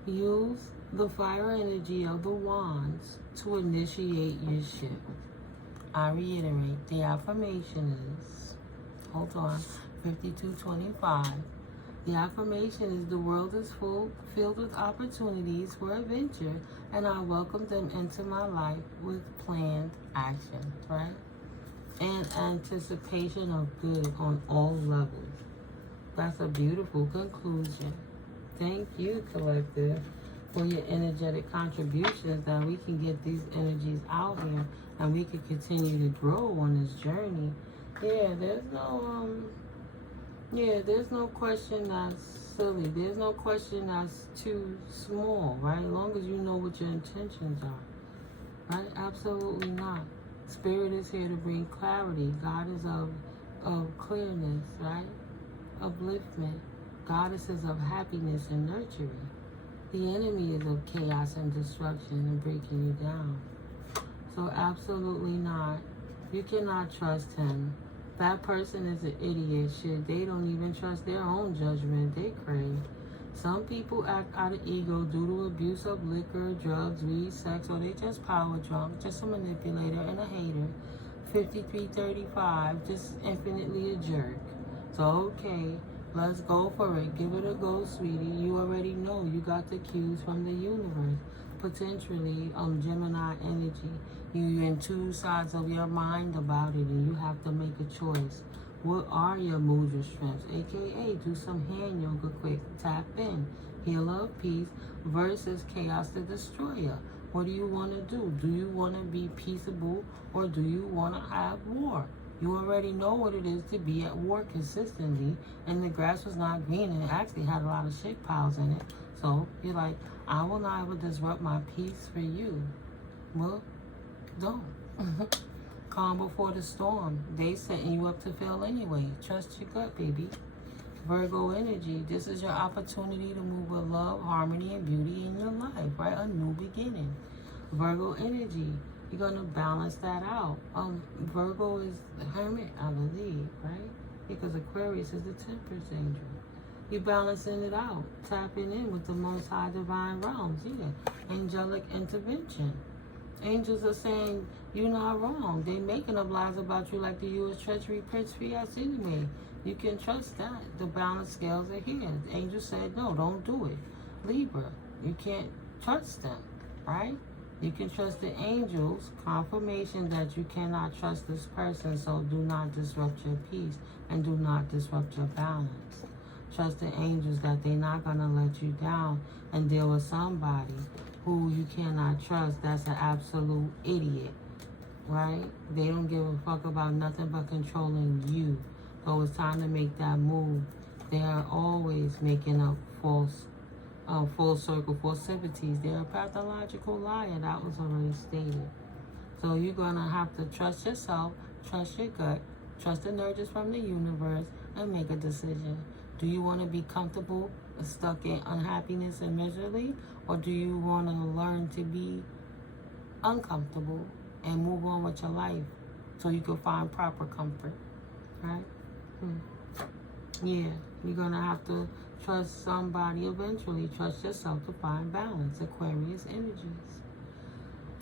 Use the fire energy of the wands to initiate your shift. I reiterate, the affirmation is, hold on, 5225. The affirmation is, the world is filled with opportunities for adventure, and I welcome them into my life with planned action, right? And anticipation of good on all levels. That's a beautiful conclusion. Thank you, collective, for your energetic contributions, that we can get these energies out here and we can continue to grow on this journey. There's no question that's silly. There's no question that's too small, right? As long as you know what your intentions are, right? Absolutely not. Spirit is here to bring clarity. God is of clearness, right? Upliftment. Goddesses of happiness and nurturing. The enemy is of chaos and destruction and breaking you down. So absolutely not. You cannot trust him. That person is an idiot. Shit, they don't even trust their own judgment. They crave. Some people act out of ego due to abuse of liquor, drugs, weed, sex, or they just power drunk, just a manipulator and a hater. 5335, just infinitely a jerk. So okay, let's go for it. Give it a go, sweetie. You already know you got the cues from the universe. Potentially, Gemini energy. You're in two sides of your mind about it, and you have to make a choice. What are your mudra strengths? AKA, do some hand yoga quick. Tap in. Healer of peace versus chaos the destroyer. What do you want to do? Do you want to be peaceable, or do you want to have war? You already know what it is to be at war consistently, and the grass was not green, and it actually had a lot of shit piles in it. So you're like, I will not ever disrupt my peace for you. Well, don't. Calm before the storm. They setting you up to fail anyway. Trust your gut, baby. Virgo energy. This is your opportunity to move with love, harmony, and beauty in your life, right? A new beginning. Virgo energy. You're going to balance that out. Virgo is the hermit, I believe, right? Because Aquarius is the temperance angel. You're balancing it out. Tapping in with the most high divine realms. Angelic intervention. Angels are saying, you're not wrong. They making up lies about you like the U.S. Treasury Prince Fiat anyway. You can trust that. The balance scales are here. The angel said, no, don't do it. Libra, you can't trust them, right? You can trust the angels. Confirmation that you cannot trust this person, so do not disrupt your peace and do not disrupt your balance. Trust the angels that they're not going to let you down and deal with somebody who you cannot trust. That's an absolute idiot, right? They don't give a fuck about nothing but controlling you. So it's time to make that move. They are always making up full circle, false sympathies. They're a pathological liar. That was already stated. So you're going to have to trust yourself, trust your gut, trust the nurtures from the universe, and make a decision. Do you want to be comfortable, stuck in unhappiness and misery? Or do you want to learn to be uncomfortable and move on with your life so you can find proper comfort, right? Yeah, you're going to have to trust somebody eventually. Trust yourself to find balance. Aquarius energies.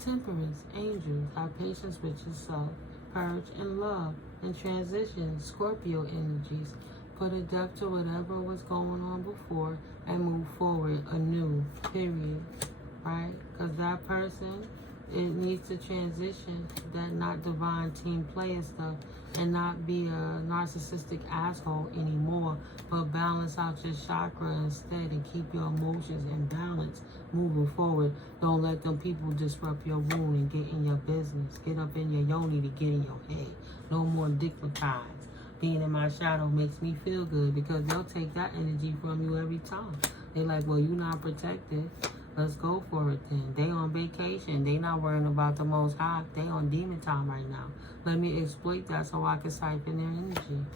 Temperance, angels, have patience with yourself. Purge and love and transition. Scorpio energies. Put a depth to whatever was going on before and move forward anew, period. Right? Because that person, it needs to transition. That not divine team player stuff and not be a narcissistic asshole anymore, but balance out your chakra instead and keep your emotions in balance moving forward. Don't let them people disrupt your wound and get in your business. Get up in your yoni to get in your head. No more dignitize. Being in my shadow makes me feel good because they'll take that energy from you every time. They're like, well, you're not protected. Let's go for it then. They on vacation. They not worrying about the Most High. They on demon time right now. Let me exploit that so I can siphon their energy.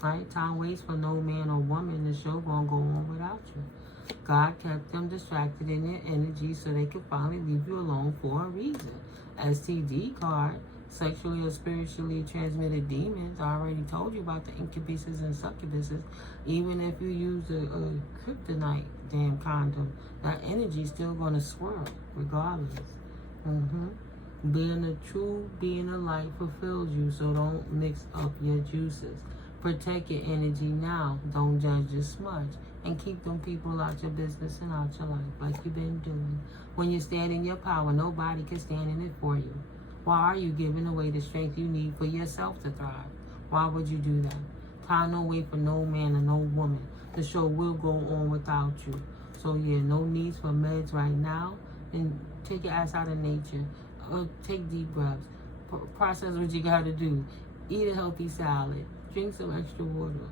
Right? Time waits for no man or woman. The show gonna go on without you. God kept them distracted in their energy so they could finally leave you alone for a reason. STD card, sexually or spiritually transmitted demons. I already told you about the incubuses and succubuses. Even if you use a kryptonite damn condom, that energy still gonna swirl regardless. Being a true being of light fulfills you, so don't mix up your juices. Protect your energy now. Don't judge your smudge. And keep them people out your business and out your life like you've been doing. When you stand in your power, nobody can stand in it for you. Why are you giving away the strength you need for yourself to thrive? Why would you do that? Time don't wait for no man or no woman. The show will go on without you. So yeah, no needs for meds right now. And take your ass out of nature. Take deep breaths. Process what you gotta do. Eat a healthy salad. Drink some extra water.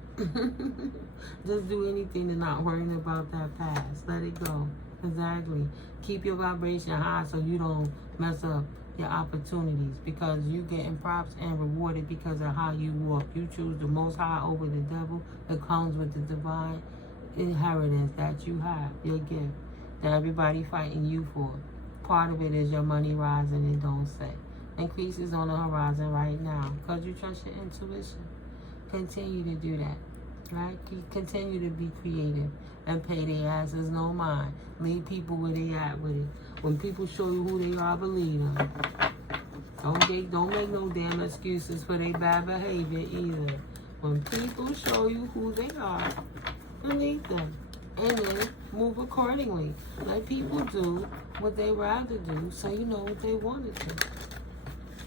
Just do anything to not worrying about that past. Let it go. Exactly. Keep your vibration high so you don't mess up your opportunities, because you getting props and rewarded because of how you walk. You choose the Most High over the devil. It comes with the divine inheritance that you have, your gift, that everybody fighting you for. Part of it is your money rising, it don't say. Increases on the horizon right now because you trust your intuition. Continue to do that, right? Continue to be creative and pay their asses no mind. Leave people where they at with it. When people show you who they are, believe them. Don't make no damn excuses for their bad behavior either. When people show you who they are, believe them. And then move accordingly. Let people do what they rather do so you know what they want to do.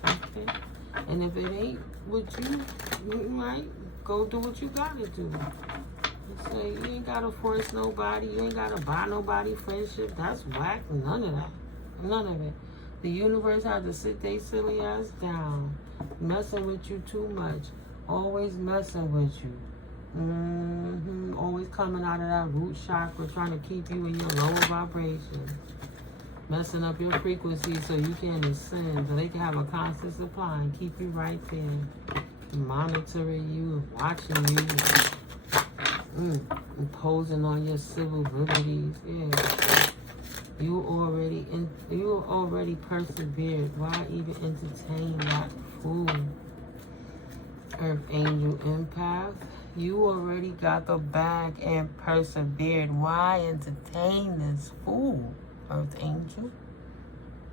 Okay? And if it ain't what you right, go do what you gotta do. So you ain't gotta force nobody, you ain't gotta buy nobody friendship. That's whack. None of that. None of it. The universe had to sit their silly ass down. Messing with you too much. Always messing with you. Always coming out of that root chakra, trying to keep you in your lower vibration. Messing up your frequency so you can ascend, so they can have a constant supply and keep you right there. Monitoring you, watching you, imposing on your civil liberties. Yeah. You already persevered. Why even entertain that fool? Earth Angel Empath. You already got the bag and persevered. Why entertain this fool, Earth Angel?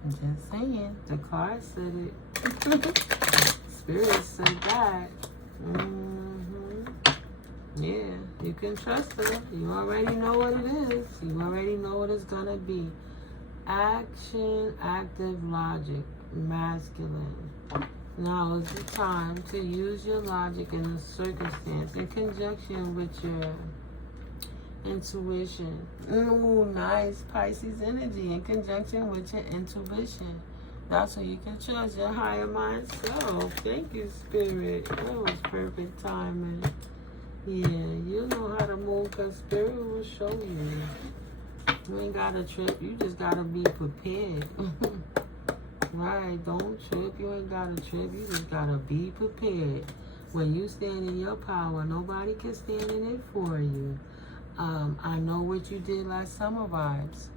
I'm just saying. The card said it. Spirit said that. Yeah, you can trust her. You already know what it is. You already know what it's gonna be. Action, active logic, masculine. Now is the time to use your logic in the circumstance in conjunction with your Intuition. Ooh, nice. Pisces energy in conjunction with your intuition. That's who you can trust, your higher mind self. Thank you, Spirit. That was perfect timing. Yeah, you know how to move because Spirit will show you. You ain't got to trip. You just got to be prepared. Right, don't trip. You ain't got to trip. You just got to be prepared. When you stand in your power, nobody can stand in it for you. I know what you did last summer vibes.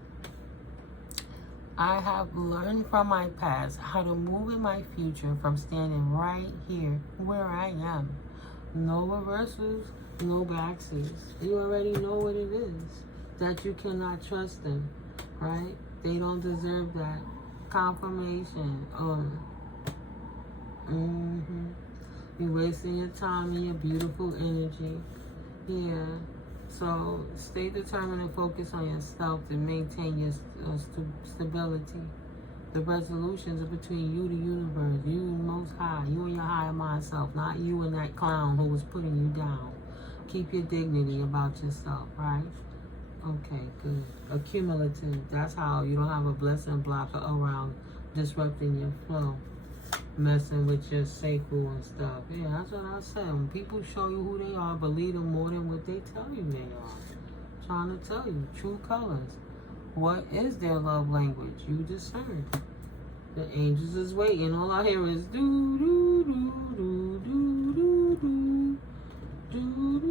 I have learned from my past how to move in my future from standing right here where I am. No reversals, no backseas. You already know what it is. That you cannot trust them, right? They don't deserve that. Confirmation. You're wasting your time and your beautiful energy. Yeah. So stay determined and focus on yourself to maintain your stability. The resolutions are between you, the universe, you, Most High, you and your higher mind self, not you and that clown who was putting you down. Keep your dignity about yourself, right? Okay, good. Accumulative. That's how you don't have a blessing blocker around disrupting your flow, messing with your sacral and stuff. Yeah, that's what I said. When people show you who they are, believe them more than what they tell you they are. I'm trying to tell you, true colors. What is their love language? You discern. The angels is waiting. All I hear is do do do do do do do do do do do.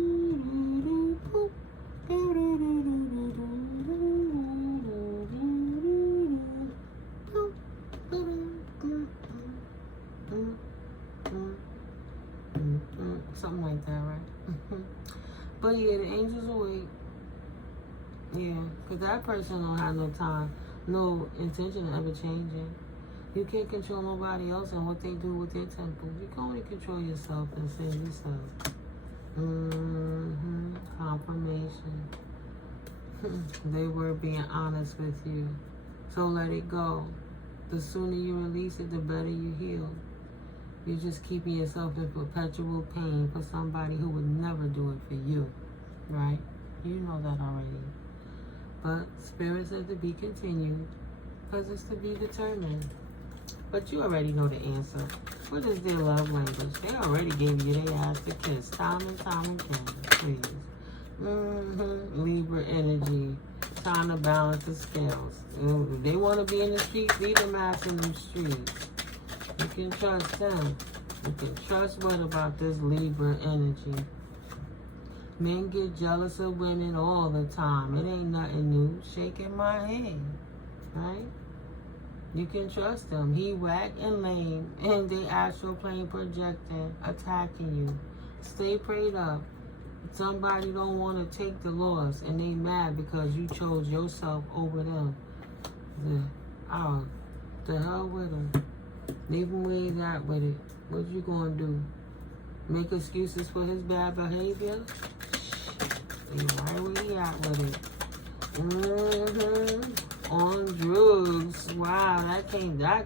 Something like that, right? But yeah, the angels will wait. Yeah, because that person don't have no time, no intention of ever changing. You can't control nobody else and what they do with their temples. You can only control yourself and save yourself. Confirmation. They were being honest with you. So let it go. The sooner you release it, the better you heal. You're just keeping yourself in perpetual pain for somebody who would never do it for you. Right? You know that already. But Spirit said to be continued because it's to be determined. But you already know the answer. What is their love language? They already gave you their ass to kiss time and time again. Please. Libra energy. Time to balance the scales. If they want to be in the streets, leave them ass in the streets. You can trust them. You can trust what about this Libra energy. Men get jealous of women all the time. It ain't nothing new. Shaking my head. Right? You can trust them. He whack and lame. And they astral plane projecting, attacking you. Stay prayed up. Somebody don't want to take the loss and they mad because you chose yourself over them. The hell with them. Leave him where he's at with it. What you gonna do? Make excuses for his bad behavior? Leave right where he at with it. On drugs. Wow, that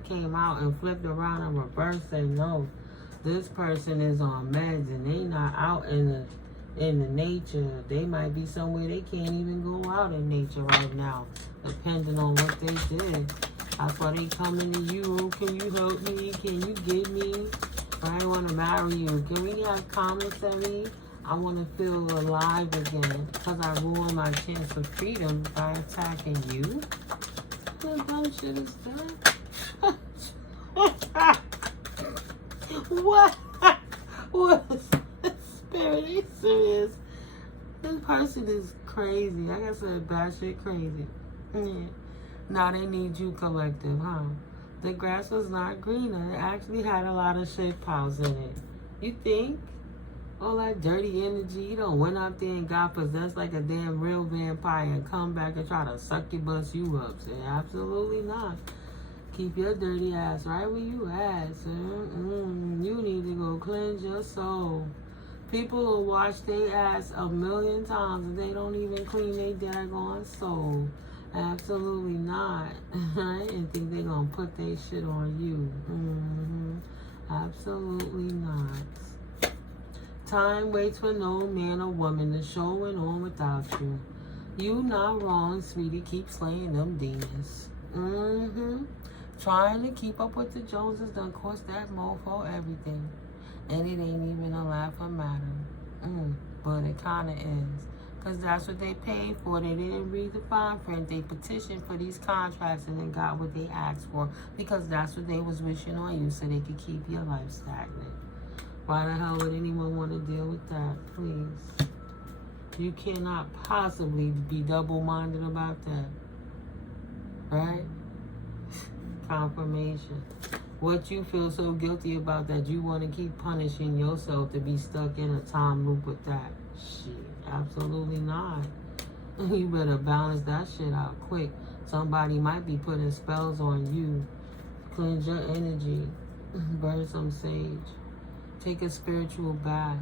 came out and flipped around in reverse. Say no, this person is on meds and they not out in the nature. They might be somewhere they can't even go out in nature right now, depending on what they did. That's why they coming to you. Can you help me? Can you give me? I want to marry you. Can we have commissary? I want to feel alive again because I ruined my chance of freedom by attacking you. What dumb shit is that? What? What is this? Spirit? Are you serious? This person is crazy. Like I said, bad shit crazy. Yeah. Now they need you collective, huh? The grass was not greener. It actually had a lot of shit piles in it. You think? All that dirty energy, you don't went out there and got possessed like a damn real vampire and come back and try to suck your bust you up. Say, absolutely not. Keep your dirty ass right where you at. You need to go cleanse your soul. People will wash their ass 1,000,000 times and they don't even clean their daggone soul. Absolutely not. I didn't think they're going to put their shit on you. Absolutely not. Time waits for no man or woman to show it on without you. You not wrong, sweetie. Keep slaying them demons. Trying to keep up with the Joneses done cost that mofo everything. And it ain't even a laughing matter. But it kind of is. Because that's what they paid for. They didn't read the fine print. They petitioned for these contracts and then got what they asked for. Because that's what they was wishing on you, so they could keep your life stagnant. Why the hell would anyone want to deal with that? Please. You cannot possibly be double-minded about that. Right? Confirmation. What you feel so guilty about that you want to keep punishing yourself to be stuck in a time loop with that. Shit. Absolutely not. You better balance that shit out quick. Somebody might be putting spells on you. Cleanse your energy. Burn some sage. Take a spiritual bath.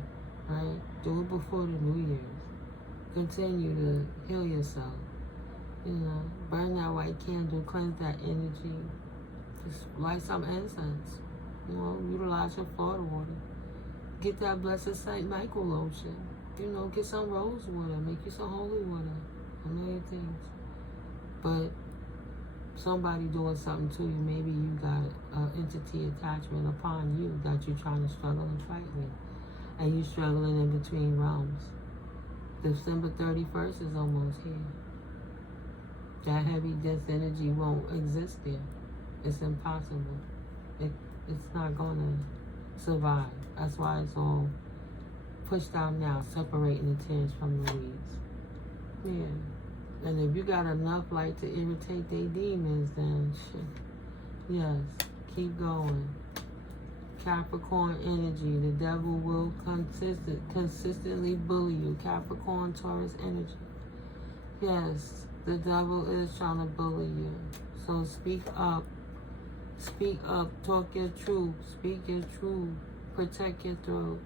Right? Do it before the New Year's. Continue to heal yourself. You know, burn that white candle. Cleanse that energy. Just light some incense. You know, utilize your Florida water. Get that blessed Saint Michael lotion. You know, get some rose water, make you some holy water, a million things. But somebody doing something to you, maybe you got an entity attachment upon you that you're trying to struggle and fight with. And you're struggling in between realms. December 31st is almost here. That heavy, dense energy won't exist there. It's impossible. It's not gonna survive. That's why it's all pushed out now, separating the tares from the weeds. Yeah. And if you got enough light to irritate their demons, then shit. Yes. Keep going. Capricorn energy. The devil will consistently bully you. Capricorn, Taurus energy. Yes. The devil is trying to bully you. So speak up. Speak up. Talk your truth. Speak your truth. Protect your throat.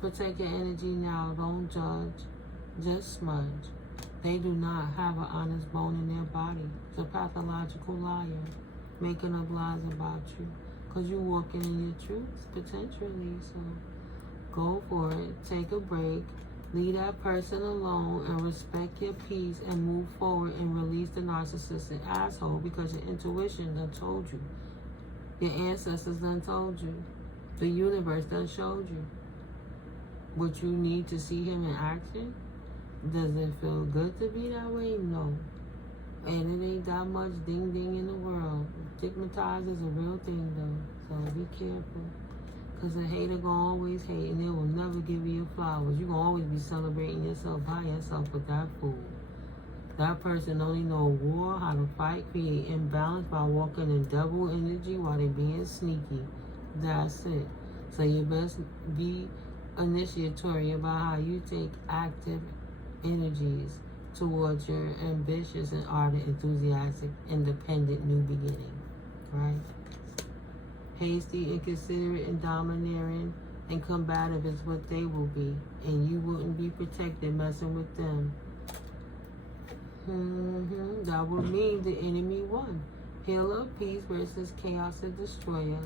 Protect your energy now. Don't judge. Just smudge. They do not have an honest bone in their body. It's a pathological liar. Making up lies about you. Because you're walking in your truth, potentially. So go for it. Take a break. Leave that person alone and respect your peace and move forward and release the narcissistic asshole because your intuition done told you. Your ancestors done told you. The universe done showed you. Would you need to see him in action? Does it feel good to be that way? No. And it ain't that much ding-ding in the world. Stigmatized is a real thing, though. So be careful. Because a hater gonna always hate, and they will never give you your flowers. You're gonna always be celebrating yourself by yourself with that fool. That person only know war, how to fight, create imbalance by walking in double energy while they being sneaky. That's it. So you best be initiatory about how you take active energies towards your ambitious and ardent, enthusiastic, independent new beginning, right? Hasty, inconsiderate, and domineering and combative is what they will be, and you wouldn't be protected messing with them. That would mean the enemy won. Healer of peace versus chaos and destroyer.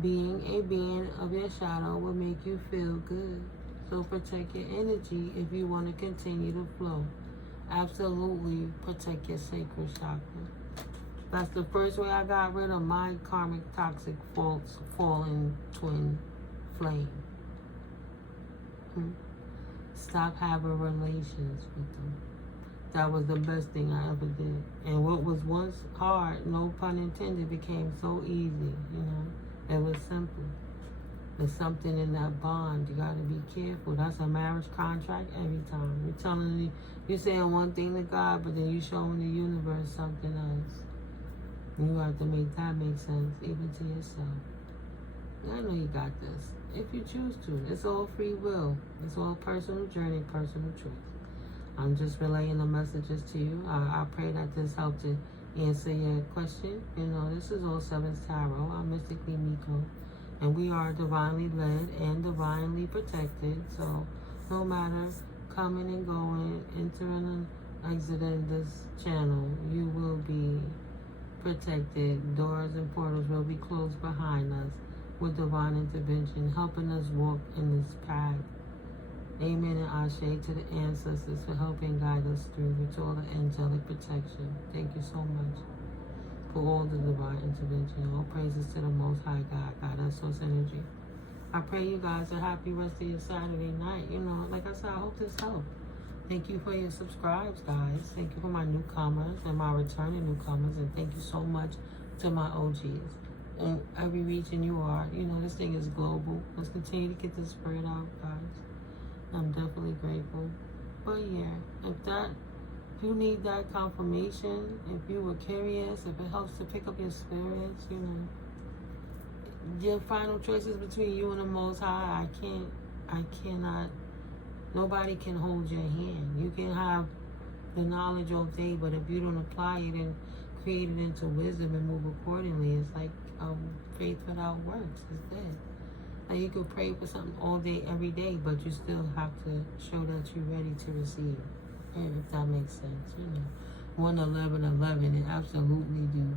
Being a being of your shadow will make you feel good. So protect your energy if you want to continue to flow. Absolutely protect your sacral chakra. That's the first way I got rid of my karmic toxic fallen twin flame. Stop having relations with them. That was the best thing I ever did. And what was once hard, no pun intended, became so easy, you know. It was simple. There's something in that bond. You got to be careful. That's a marriage contract every time. You're telling me, you're saying one thing to God, but then you're showing the universe something else. You have to make that make sense, even to yourself. I know you got this. If you choose to. It's all free will. It's all personal journey, personal choice. I'm just relaying the messages to you. I pray that this helped to answer your question. You know, this is All Sevens Tarot. I'm Mystically Miko. And we are divinely led and divinely protected. So no matter coming and going, entering and exiting this channel, you will be protected. Doors and portals will be closed behind us with divine intervention, helping us walk in this path Amen and ashe to the ancestors for helping guide us through, with all the angelic protection. Thank you so much for all the divine intervention. All praises to the Most High God, God, source energy. I pray you guys a happy rest of your Saturday night. You know, like I said, I hope this helped. Thank you for your subscribes, guys. Thank you for my newcomers and my returning newcomers. And thank you so much to my OGs. In every region you are, you know, this thing is global. Let's continue to get this spread out, guys. I'm definitely grateful. But yeah, if you need that confirmation, if you were curious, if it helps to pick up your spirits, you know, your final choices between you and the Most High, I cannot, nobody can hold your hand. You can have the knowledge all day, but if you don't apply it and create it into wisdom and move accordingly, it's like faith without works is dead. Like you could pray for something all day, every day, but you still have to show that you're ready to receive. And if that makes sense, you know. 1-11-11, it absolutely do.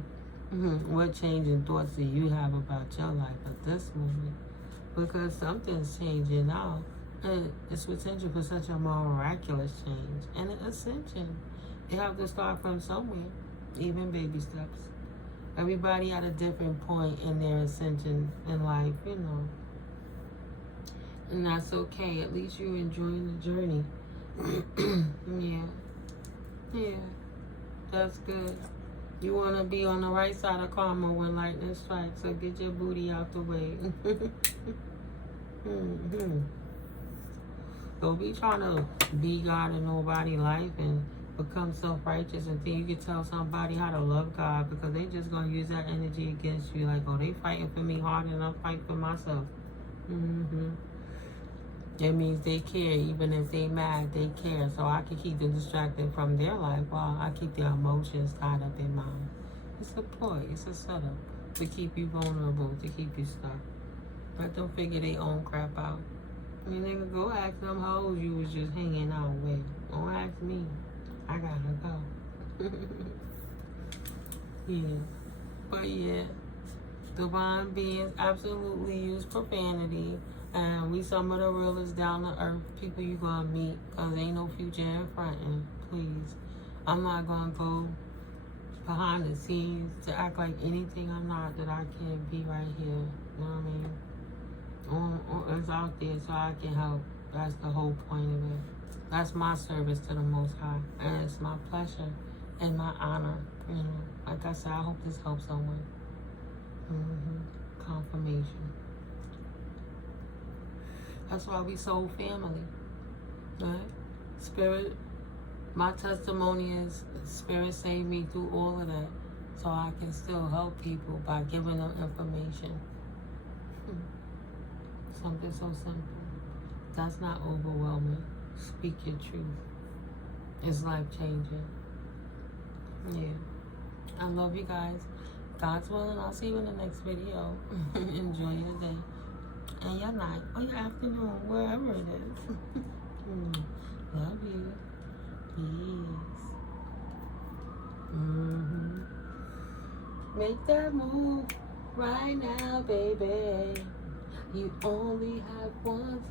What changing thoughts do you have about your life at this moment? Because something's changing now. And it's potential for such a more miraculous change. And an ascension. You have to start from somewhere. Even baby steps. Everybody at a different point in their ascension in life, you know. And that's okay. At least you're enjoying the journey. Yeah. That's good. You want to be on the right side of karma when lightning strikes, so get your booty out the way. Don't be trying to be God in nobody's life and become self-righteous and think you can tell somebody how to love God, because they just going to use that energy against you. Like, oh, they fighting for me harder than I'm fighting for myself. It means they care. Even if they mad, they care. So I can keep them distracted from their life while I keep their emotions tied up in mine. It's a ploy. It's a setup to keep you vulnerable, to keep you stuck. Let them figure their own crap out. I mean, nigga, go ask them hoes you was just hanging out with. Don't ask me. I gotta go. Yeah. But yeah, divine beings absolutely use profanity. And we some of the realest down to earth people you gonna meet, cause ain't no future in front. And please, I'm not gonna go behind the scenes to act like anything I'm not, that I can't be right here. You know what I mean? It's out there so I can help. That's the whole point of it. That's my service to the Most High, and it's my pleasure and my honor. You know, like I said, I hope this helps someone. Confirmation. That's why we soul family, right? Spirit, my testimony is Spirit saved me through all of that, so I can still help people by giving them information. Something so simple. That's not overwhelming. Speak your truth. It's life-changing. Yeah. I love you guys. God's willing, I'll see you in the next video. Enjoy your day. And your night, or your afternoon, wherever it is. Love you. Peace. Make that move right now, baby. You only have once.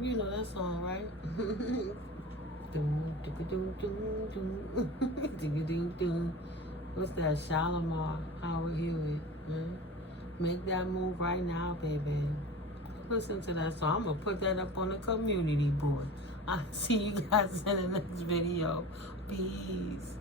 You know that song, right? What's that? Shalimar, Howard Hewitt. Make that move right now, baby. Listen to that song. I'm going to put that up on the community board. I'll see you guys in the next video. Peace.